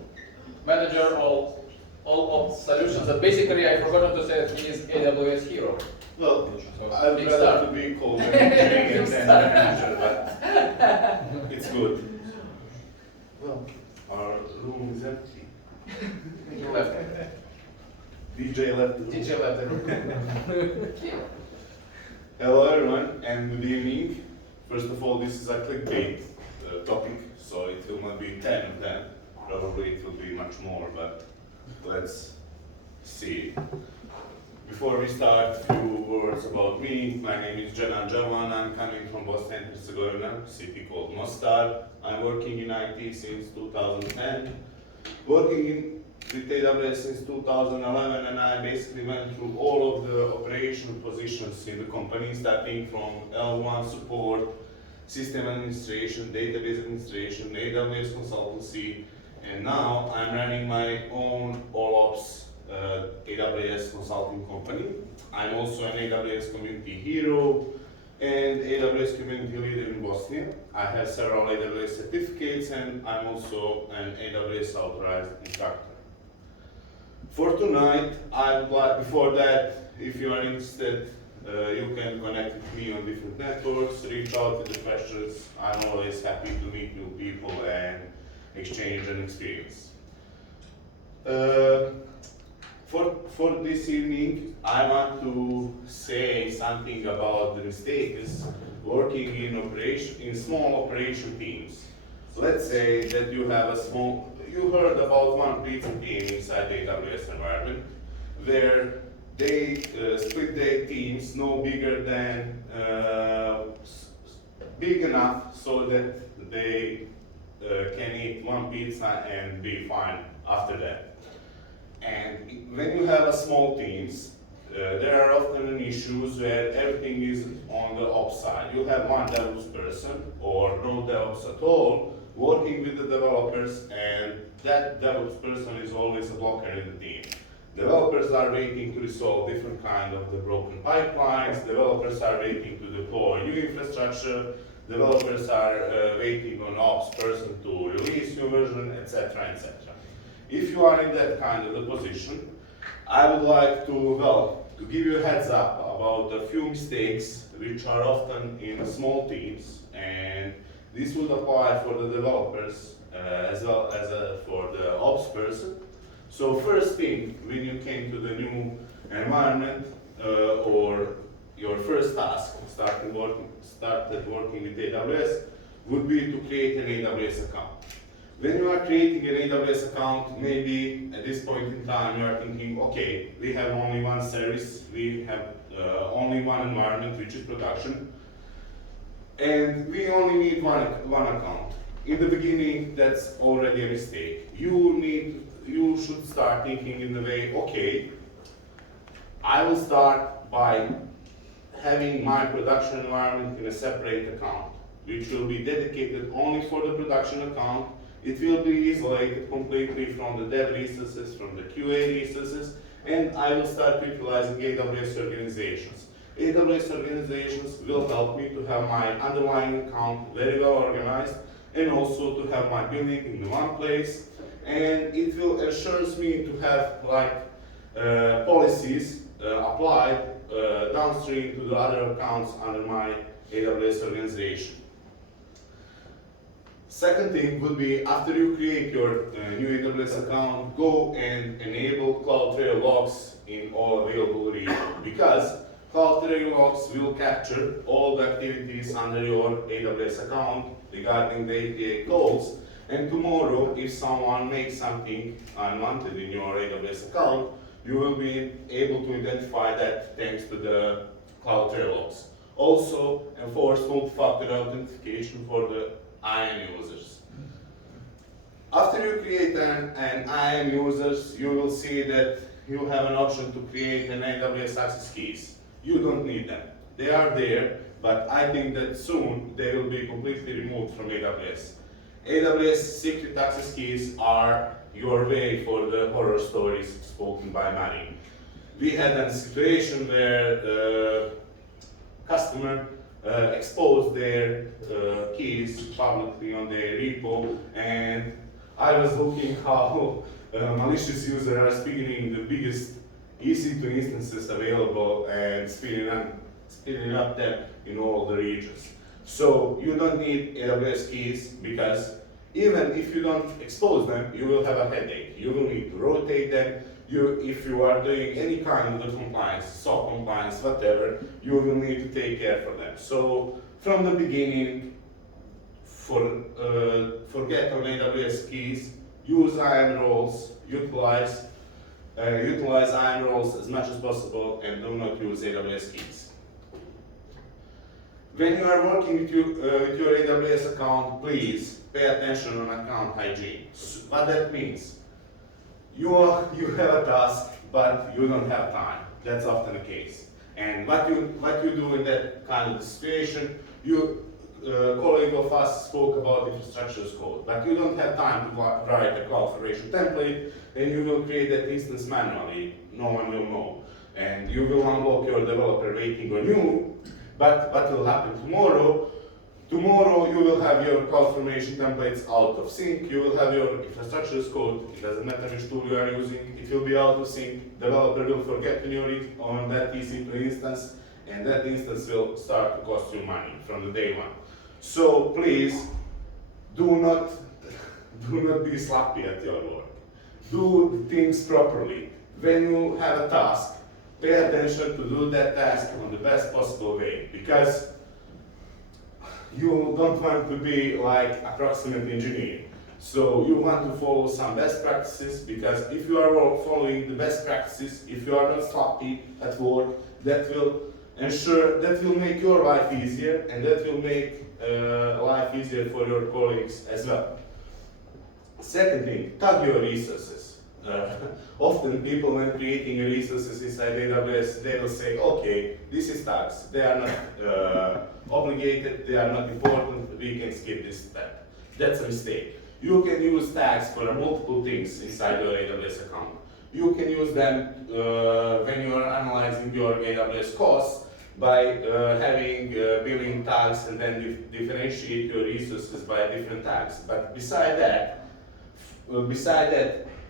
manager of all of solutions. And basically, I forgot to say that he is AWS hero. Well, So, I'd big rather start. to be called engineering than manager, but it's good. Well, our room is empty. He left. DJ left the room. DJ left. Hello everyone, and good evening. First of all, this is a clickbait topic, so it will not be 10 of them. Probably it will be much more, but let's see. Before we start, a few words about me. My name is Jenan Jervan. I'm coming from Bosnia and Herzegovina, city called Mostar. I'm working in IT since 2010. Working with AWS since 2011, and I basically went through all of the operational positions in the company, starting from L1 support, system administration, database administration, AWS consultancy, and now I'm running my own all-ops AWS consulting company. I'm also an AWS community hero and AWS community leader in Bosnia. I have several AWS certificates, and I'm also an AWS authorized instructor. For tonight, I would like, before that, if you are interested, you can connect with me on different networks, reach out with the questions. I'm always happy to meet new people and exchange an experience. For this evening, I want to say something about the mistakes working in small operation teams. Let's say that you have you heard about one pizza team inside the AWS environment, where they split their teams no bigger than big enough so that they can eat one pizza and be fine after that. And when you have a small teams, there are often issues where everything is on the ops side. You have one DevOps person or no DevOps at all working with the developers, and that DevOps person is always a blocker in the team. Developers are waiting to resolve different kind of the broken pipelines. Developers are waiting to deploy new infrastructure. Developers are waiting on ops person to release new version, etc., etc. If you are in that kind of a position, I would like to give you a heads up about a few mistakes which are often in small teams, and this would apply for the developers as well as for the ops person. So first thing, when you came to the new environment or your first task, started working with AWS, would be to create an AWS account. When you are creating an AWS account, maybe at this point in time you are thinking, okay, we have only one service, we have only one environment, which is production, and we only need one account. In the beginning, that's already a mistake. You should start thinking in the way, okay, I will start by having my production environment in a separate account, which will be dedicated only for the production account. It will be isolated completely from the dev resources, from the QA resources, and I will start utilizing AWS organizations. AWS organizations will help me to have my underlying account very well organized, and also to have my billing in one place, and it will ensure me to have policies applied downstream to the other accounts under my AWS organization. Second thing would be, after you create your new AWS account, go and enable CloudTrail logs in all available regions, because CloudTrail logs will capture all the activities under your AWS account regarding the API calls, and tomorrow if someone makes something unwanted in your AWS account, you will be able to identify that thanks to the CloudTrail logs. Also, enforce multi-factor authentication for the IAM users. After you create an IAM users, you will see that you have an option to create an AWS access keys. You don't need them. They are there, but I think that soon they will be completely removed from AWS. AWS secret access keys are your way for the horror stories spoken by Mary. We had a situation where the customer exposed their keys publicly on their repo, and I was looking how malicious users are spinning the biggest EC2 instances available and spinning up them in all the regions. So you don't need AWS keys, because even if you don't expose them, you will have a headache. You will need to rotate them. If you are doing any kind of the compliance, SOC compliance, whatever, you will need to take care for them. So from the beginning, forget on AWS keys, use IAM roles, utilize IAM roles as much as possible, and do not use AWS keys. When you are working with your AWS account, please pay attention on account hygiene. What that means, you have a task, but you don't have time. That's often the case. And what you do in that kind of situation, colleague of us spoke about infrastructure as code, but you don't have time to write a cloud formation template, and you will create that instance manually. No one will know, and you will unlock your developer waiting on you. But what will happen tomorrow? Tomorrow you will have your cloud formation templates out of sync. You will have your infrastructure as code. It doesn't matter which tool you are using. It will be out of sync. Developer will forget on that EC2 instance, and that instance will start to cost you money from the day one. So please, do not be sloppy at your work. Do things properly. When you have a task, pay attention to do that task on the best possible way, because you don't want to be like approximate engineer. So you want to follow some best practices, because if you are following the best practices, if you are not sloppy at work, that will make your life easier, and that will make life easier for your colleagues as well. Second thing, tag your resources. Often people, when creating resources inside AWS, they will say, okay, this is tags. They are not obligated, they are not important, we can skip this step. That's a mistake. You can use tags for multiple things inside your AWS account. You can use them when you are analyzing your AWS costs by having billing tags and then differentiate your resources by different tags. But beside that,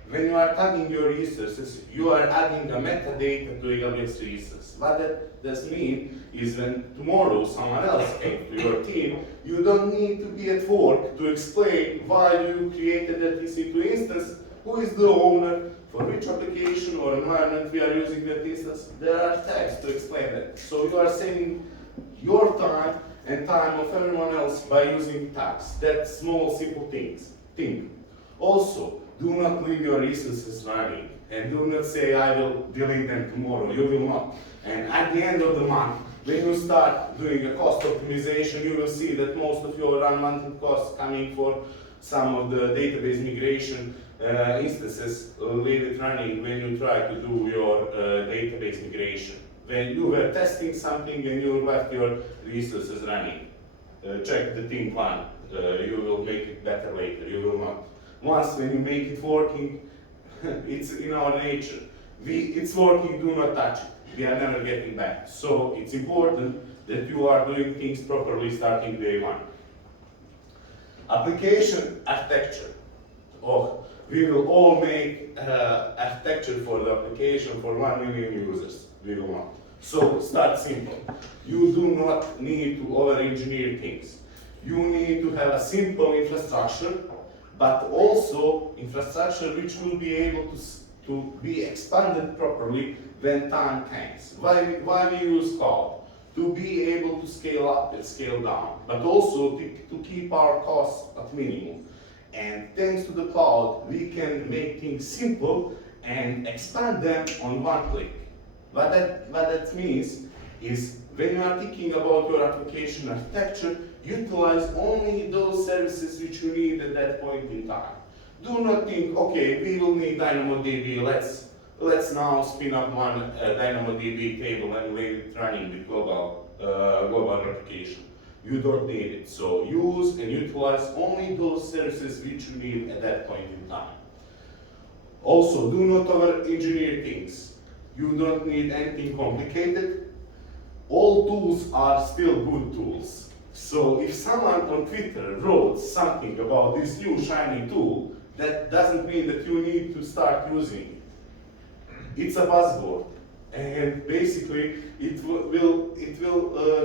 when you are tagging your resources, you are adding a metadata to AWS resource. What that does mean is when tomorrow someone else came to your team, you don't need to be at work to explain why you created that EC2 instance, who is the owner, for which application or environment we are using that instance. There are tags to explain that. So you are saving your time and time of everyone else by using tags. That small, simple thing. Also, do not leave your resources running and do not say I will delete them tomorrow. You will not. And at the end of the month, when you start doing a cost optimization, you will see that most of your unwanted costs coming for some of the database migration instances leave it running when you try to do your database migration. When you were testing something and you left your resources running, check the thing one. You will make it better later. You will not. Once when you make it working, it's in our nature. It's working, do not touch it. We are never getting back. So it's important that you are doing things properly starting day one. Application architecture. Oh, we will all make architecture for the application for 1 million users. We will not. So start simple. You do not need to over-engineer things. You need to have a simple infrastructure, but also infrastructure which will be able to be expanded properly when time comes. Why we use cloud? To be able to scale up and scale down, but also to keep our costs at minimum. And thanks to the cloud, we can make things simple and expand them on one click. What that means is when you are thinking about your application architecture, utilize only those services which you need at that point in time. Do not think, okay, we will need DynamoDB, let's now spin up one DynamoDB table and leave it running with global application. You don't need it. So use and utilize only those services which you need at that point in time. Also, do not over-engineer things. You don't need anything complicated. All tools are still good tools. So if someone on Twitter wrote something about this new shiny tool, that doesn't mean that you need to start using it. It's a buzzword, and basically it will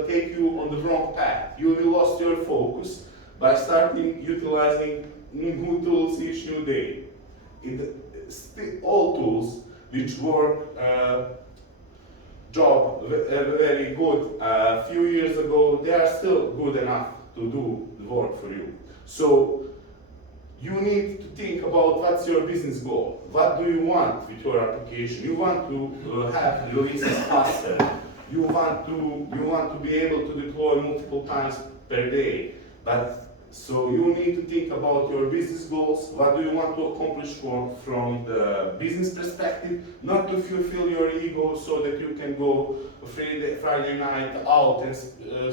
take you on the wrong path. You will lose your focus by starting utilizing new tools each new day. All tools which work job very good a few years ago, they are still good enough to do the work for you. So you need to think about what's your business goal. What do you want with your application? You want to have releases faster. You want to be able to deploy multiple times per day. So you need to think about your business goals. What do you want to accomplish from the business perspective? Not to fulfill your ego so that you can go Friday night out and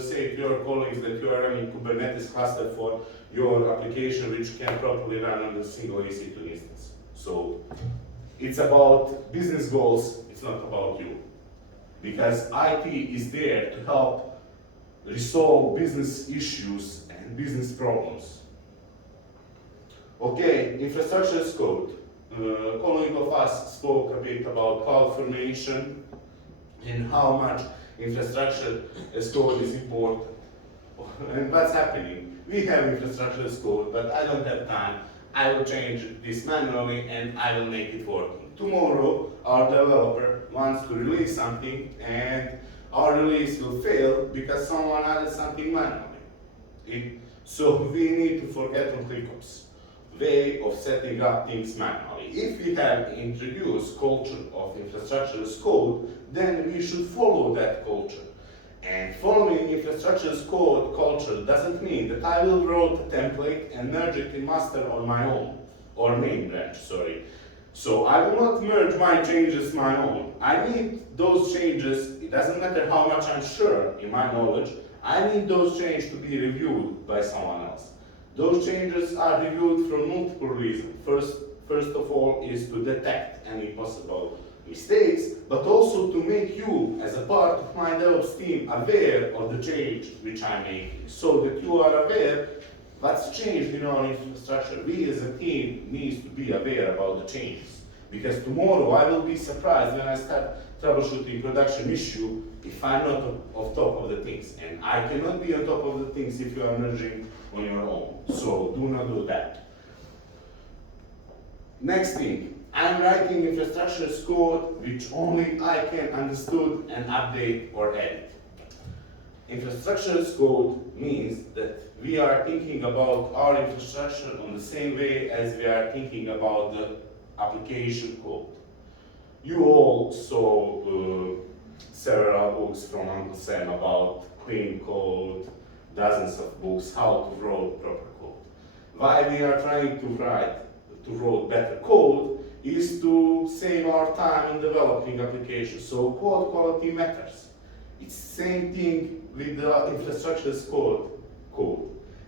say to your colleagues that you are running Kubernetes cluster for your application which can properly run on a single EC2 instance. So it's about business goals, it's not about you. Because IT is there to help resolve business issues and business problems. Okay, infrastructure as code. A colleague of us spoke a bit about CloudFormation and how much infrastructure as code is important. And what's happening? We have infrastructure as code, but I don't have time. I will change this manually and I will make it working. Tomorrow, our developer wants to release something and our release will fail because someone added something manually. So we need to forget on ClickOps, way of setting up things manually. If we have introduced culture of infrastructure as code, then we should follow that culture. And following infrastructure as code culture doesn't mean that I will write a template and merge it in master on my own, or main branch, sorry. So I will not merge my changes my own. I need those changes, it doesn't matter how much I'm sure in my knowledge, I need those changes to be reviewed by someone else. Those changes are reviewed for multiple reasons. first of all, is to detect any possible mistakes, but also to make you, as a part of my DevOps team, aware of the change which I'm making, so that you are aware what's changed in our infrastructure. We as a team need to be aware about the changes, because tomorrow I will be surprised when I start troubleshooting production issue if I'm not on top of the things, and I cannot be on top of the things if you are merging on your own. So do not do that. Next thing, I'm writing infrastructure as code which only I can understood and update or edit. Infrastructure as code means that we are thinking about our infrastructure on the same way as we are thinking about the application code. You all saw several books from Uncle Sam about clean code, dozens of books, how to write proper code. Why we are trying to write better code is to save our time in developing applications. So code quality matters. It's the same thing with the infrastructure as code.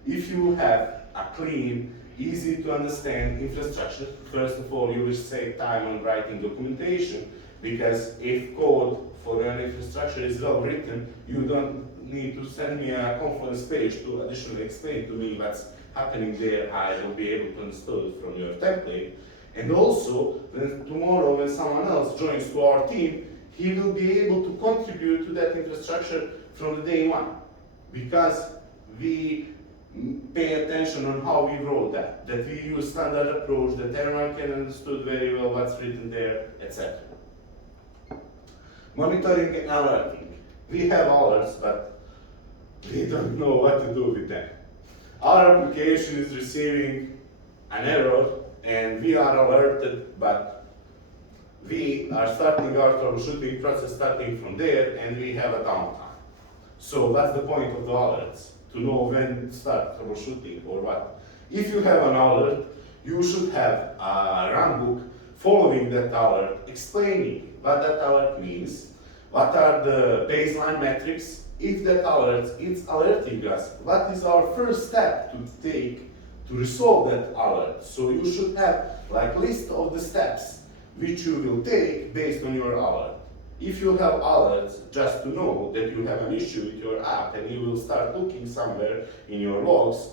If you have a clean, easy to understand infrastructure, first of all, you will save time on writing documentation, because if code for an infrastructure is well written, you don't need to send me a conference page to additionally explain to me what's happening there. I will be able to understand it from your template. And also, tomorrow when someone else joins to our team, he will be able to contribute to that infrastructure from the day one, because we pay attention on how we wrote that we use standard approach, that everyone can understand very well what's written there, etc. Monitoring and alerting. We have alerts, but we don't know what to do with them. Our application is receiving an error, and we are alerted, but we are starting our troubleshooting process starting from there, and we have a downtime. So that's the point of the alerts, to know when to start troubleshooting or what. If you have an alert, you should have a runbook following that alert, explaining what that alert means, what are the baseline metrics. If that alert is alerting us, what is our first step to take to resolve that alert? So you should have like list of the steps which you will take based on your alert. If you have alerts just to know that you have an issue with your app and you will start looking somewhere in your logs,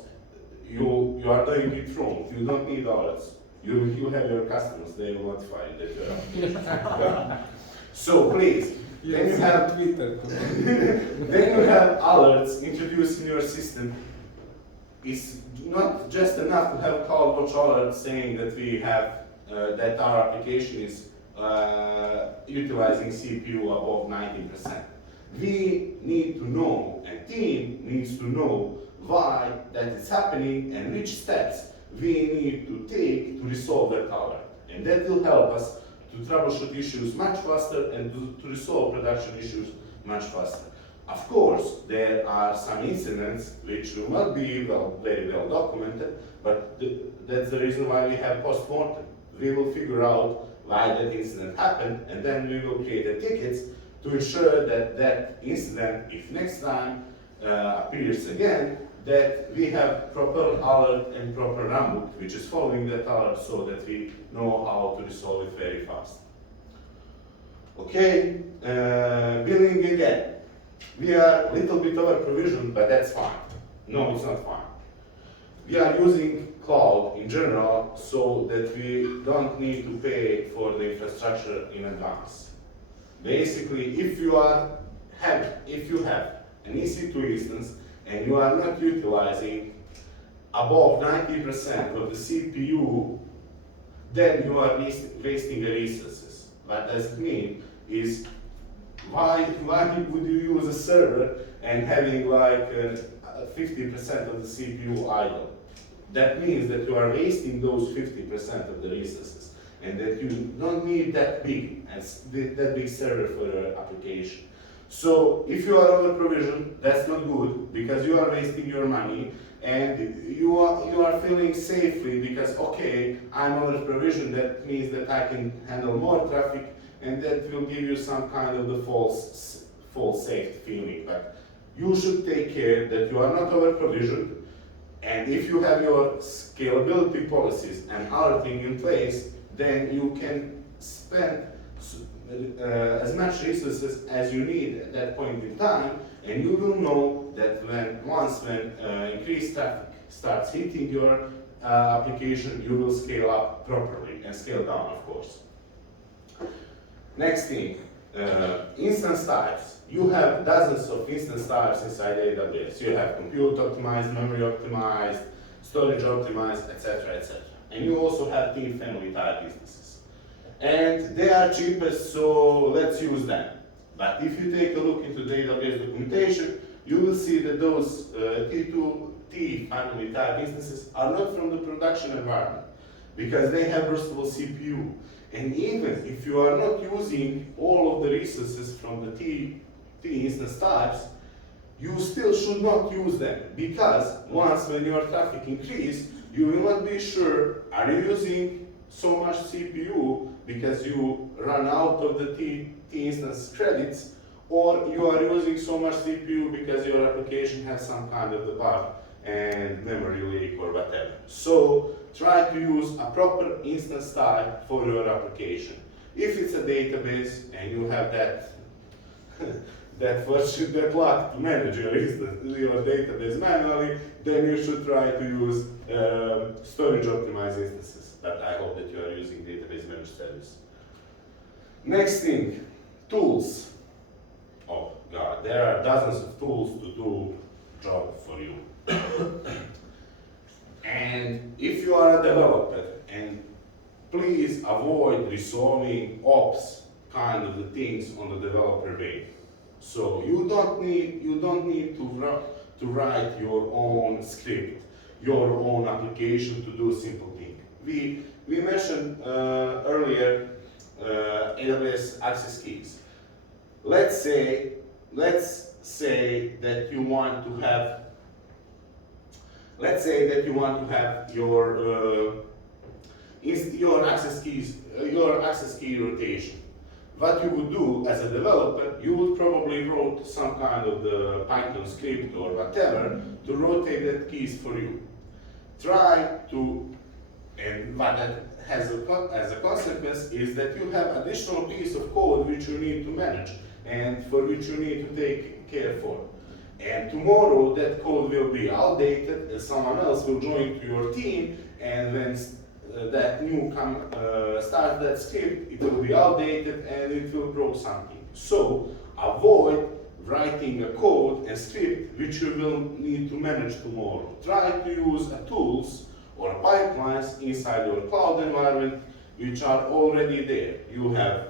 you are doing it wrong. You don't need alerts. You have your customers, they will notify you that you are. So please, when you have alerts introduced in your system, it's not just enough to have CloudWatch alert saying that we have that our application is utilizing CPU above 90%. We need to know, and team needs to know why that is happening and which steps we need to take to resolve that alert. And that will help us to troubleshoot issues much faster and to resolve production issues much faster. Of course, there are some incidents which will not be very well documented, but that's the reason why we have post-mortem. We will figure out why that incident happened, and then we will create the tickets to ensure that that incident, if next time appears again, that we have proper alert and proper runbook which is following that alert, so that we know how to resolve it very fast. Okay, billing again. We are a little bit over provisioned, but that's fine. No, it's not fine. We are using cloud in general so that we don't need to pay for the infrastructure in advance. Basically, if you have an EC2 instance and you are not utilizing above 90% of the CPU, then you are wasting the resources. What does it mean is, why would you use a server and having like 50% of the CPU idle? That means that you are wasting those 50% of the resources, and that you don't need that big server for your application. So if you are over provision, that's not good, because you are wasting your money, and you are feeling safely because, okay, I'm over provision. That means that I can handle more traffic, and that will give you some kind of the false safe feeling. But you should take care that you are not over provisioned. And if you have your scalability policies and other things in place, then you can spend as much resources as you need at that point in time, and you will know that when increased traffic starts hitting your application, you will scale up properly and scale down, of course. Next thing, instance types. You have dozens of instance types inside AWS. You have compute optimized, memory optimized, storage optimized, etc., etc. And you also have team family type instances. And they are cheapest, so let's use them. But if you take a look into the AWS documentation, you will see that those T2T family type instances are not from the production environment because they have burstable CPU. And even if you are not using all of the resources from the T instance types, you still should not use them, because once when your traffic increases, you will not be sure, are you using so much CPU because you run out of the T instance credits, or you are using so much CPU because your application has some kind of the bug and memory leak or whatever. So try to use a proper instance type for your application. If it's a database and you have that that luck to manage your database manually, then you should try to use storage optimized instances. But I hope that you are using database managed service. Next thing, tools. Oh God, there are dozens of tools to do job for you. And if you are a developer, and please avoid resolving ops kind of the things on the developer way. So you don't need to write your own script, your own application to do simple thing. We mentioned earlier AWS access keys. Let's say that you want to have your access key rotation. What you would do as a developer, you would probably wrote some kind of the Python script or whatever to rotate that keys for you. Try to, and what that has as a consequence is that you have additional piece of code which you need to manage and for which you need to take care for. And tomorrow that code will be outdated and someone else will join to your team, and when that new start that script, it will be outdated and it will break something. So avoid writing a code and script which you will need to manage tomorrow. Try to use tools or pipelines inside your cloud environment which are already there. You have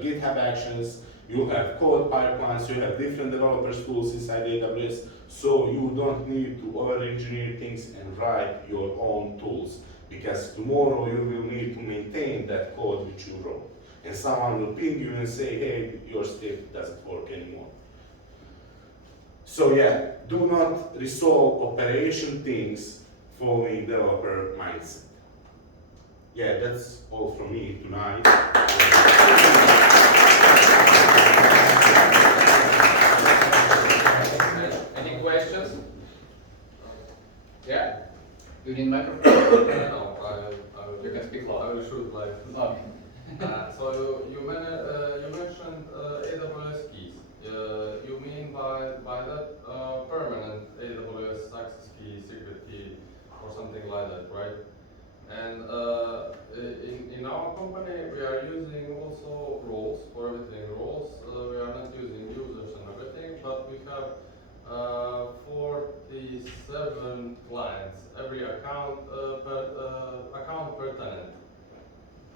GitHub Actions, you have code pipelines, you have different developers tools inside AWS, so you don't need to over-engineer things and write your own tools, because tomorrow you will need to maintain that code which you wrote. And someone will ping you and say, hey, your script doesn't work anymore. So yeah, do not resolve operation things following developer mindset. Yeah, that's all from me tonight. Any questions? Yeah? You need microphone? No, You can speak I loud. will shoot live. Okay. So you mentioned AWS keys. You mean by that permanent AWS access key, secret key, or something like that, right? And in our company, we are using also roles for everything. Roles. We are not using users and everything, but we have 47 clients. Every account per tenant.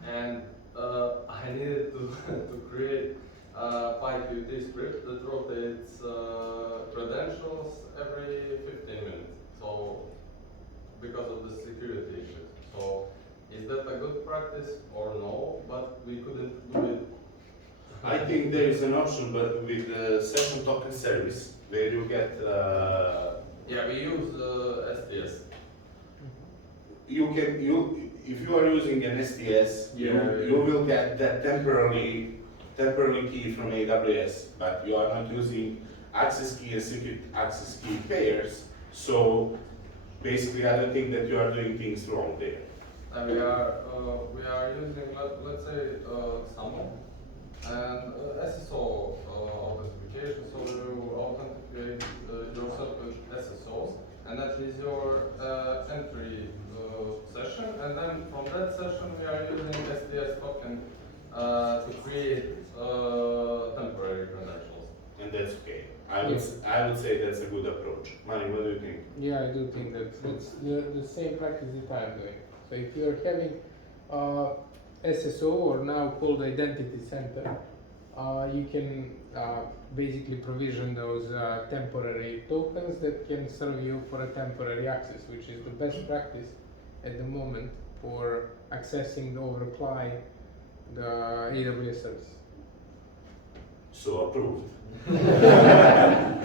And I needed to create a PyQt script that rotates credentials every 15 minutes. So because of the security issues. So is that a good practice or no? But we couldn't do it. I think there is an option, but with the session token service, where you get. Yeah, we use STS. If you are using an STS, you will get that temporary key from AWS, but you are not using access key and secret access key pairs. So basically I don't think that you are doing things wrong there. And we are using, let's say, SAML and SSO authentication. So you authenticate yourself with SSOs, and that is your entry session. And then from that session, we are using SDS token to create temporary credentials. And that's okay. I would say that's a good approach. Mani, what do you think? Yeah, I do think that's the same practice that I'm doing. So if you're having SSO, or now called Identity Center, you can basically provision those temporary tokens that can serve you for a temporary access, which is the best practice at the moment for accessing or apply the AWS service. So approved. Yeah,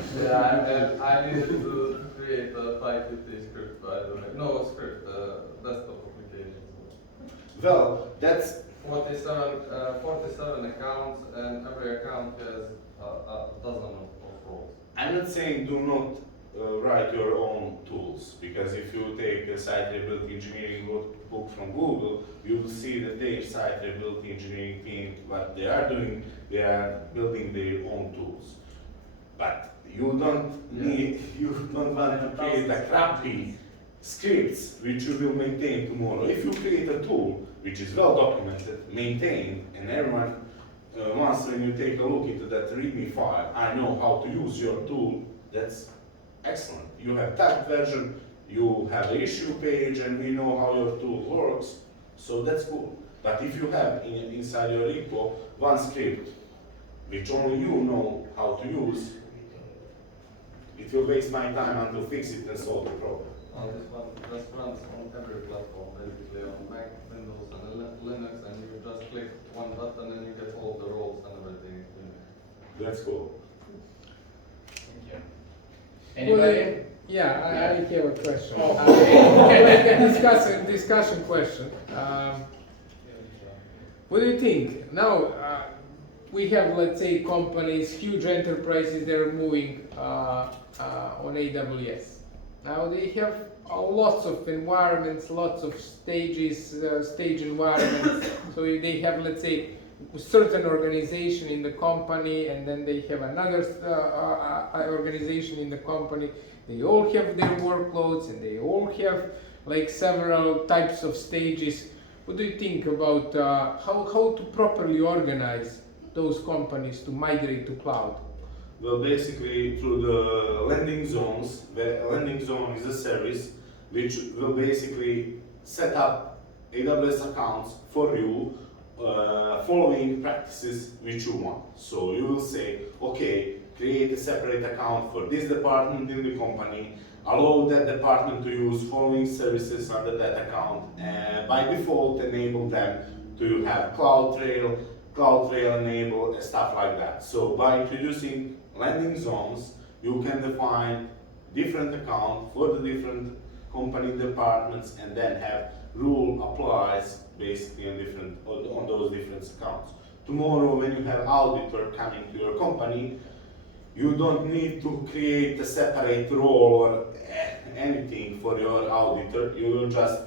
and I needed to create a PyQt script, by the way. No script, desktop application. Well, that's 47 accounts, and every account has a dozen of roles. I'm not saying do not write your own tools, because if you take a site reliability engineering book from Google, you will see that their site reliability engineering team, what they are doing, they are building their own tools. But you don't want to create a crappy scripts which you will maintain tomorrow. If you create a tool which is well documented, maintained, and everyone, once when you take a look into that README file, I know how to use your tool, that's excellent. You have tagged version, you have an issue page, and we know how your tool works, so that's cool. But if you have inside your repo one script which only you know how to use, it will waste my time until fix it and solve the problem. This one just runs on every platform, basically on Mac, Windows, and Linux, and you just click one button and you get all the roles and everything. That's cool. Thank you. Anybody? Well, yeah, I have a question. Oh. Like a discussion question. What do you think? Now, we have, let's say, companies, huge enterprises, they're moving on AWS. Now they have lots of environments, lots of stages, stage environments. So they have, let's say, a certain organization in the company, and then they have another organization in the company. They all have their workloads, and they all have like several types of stages. What do you think about how to properly organize those companies to migrate to cloud? Well, basically through the landing zones. The landing zone is a service which will basically set up AWS accounts for you, following practices which you want. So you will say, okay, create a separate account for this department in the company, allow that department to use following services under that account, and by default enable them to have CloudTrail enable, stuff like that. So by introducing landing zones, you can define different account for the different company departments, and then have rule applies basically on those different accounts. Tomorrow, when you have auditor coming to your company, you don't need to create a separate role or anything for your auditor. You will just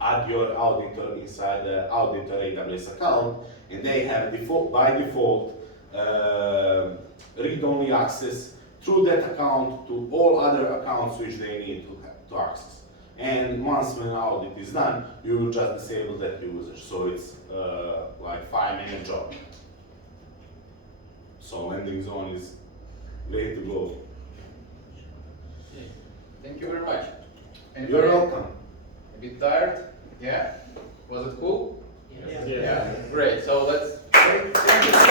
add your auditor inside the auditor AWS account, and they have by default read-only access through that account to all other accounts which they need to access. And once when audit is done, you will just disable that user. So it's like 5-minute job. So landing zone is way to go. Thank you very much. You're welcome. A bit tired? Yeah? Was it cool? Yes. Yeah. Great. So let's. Thank you so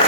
much.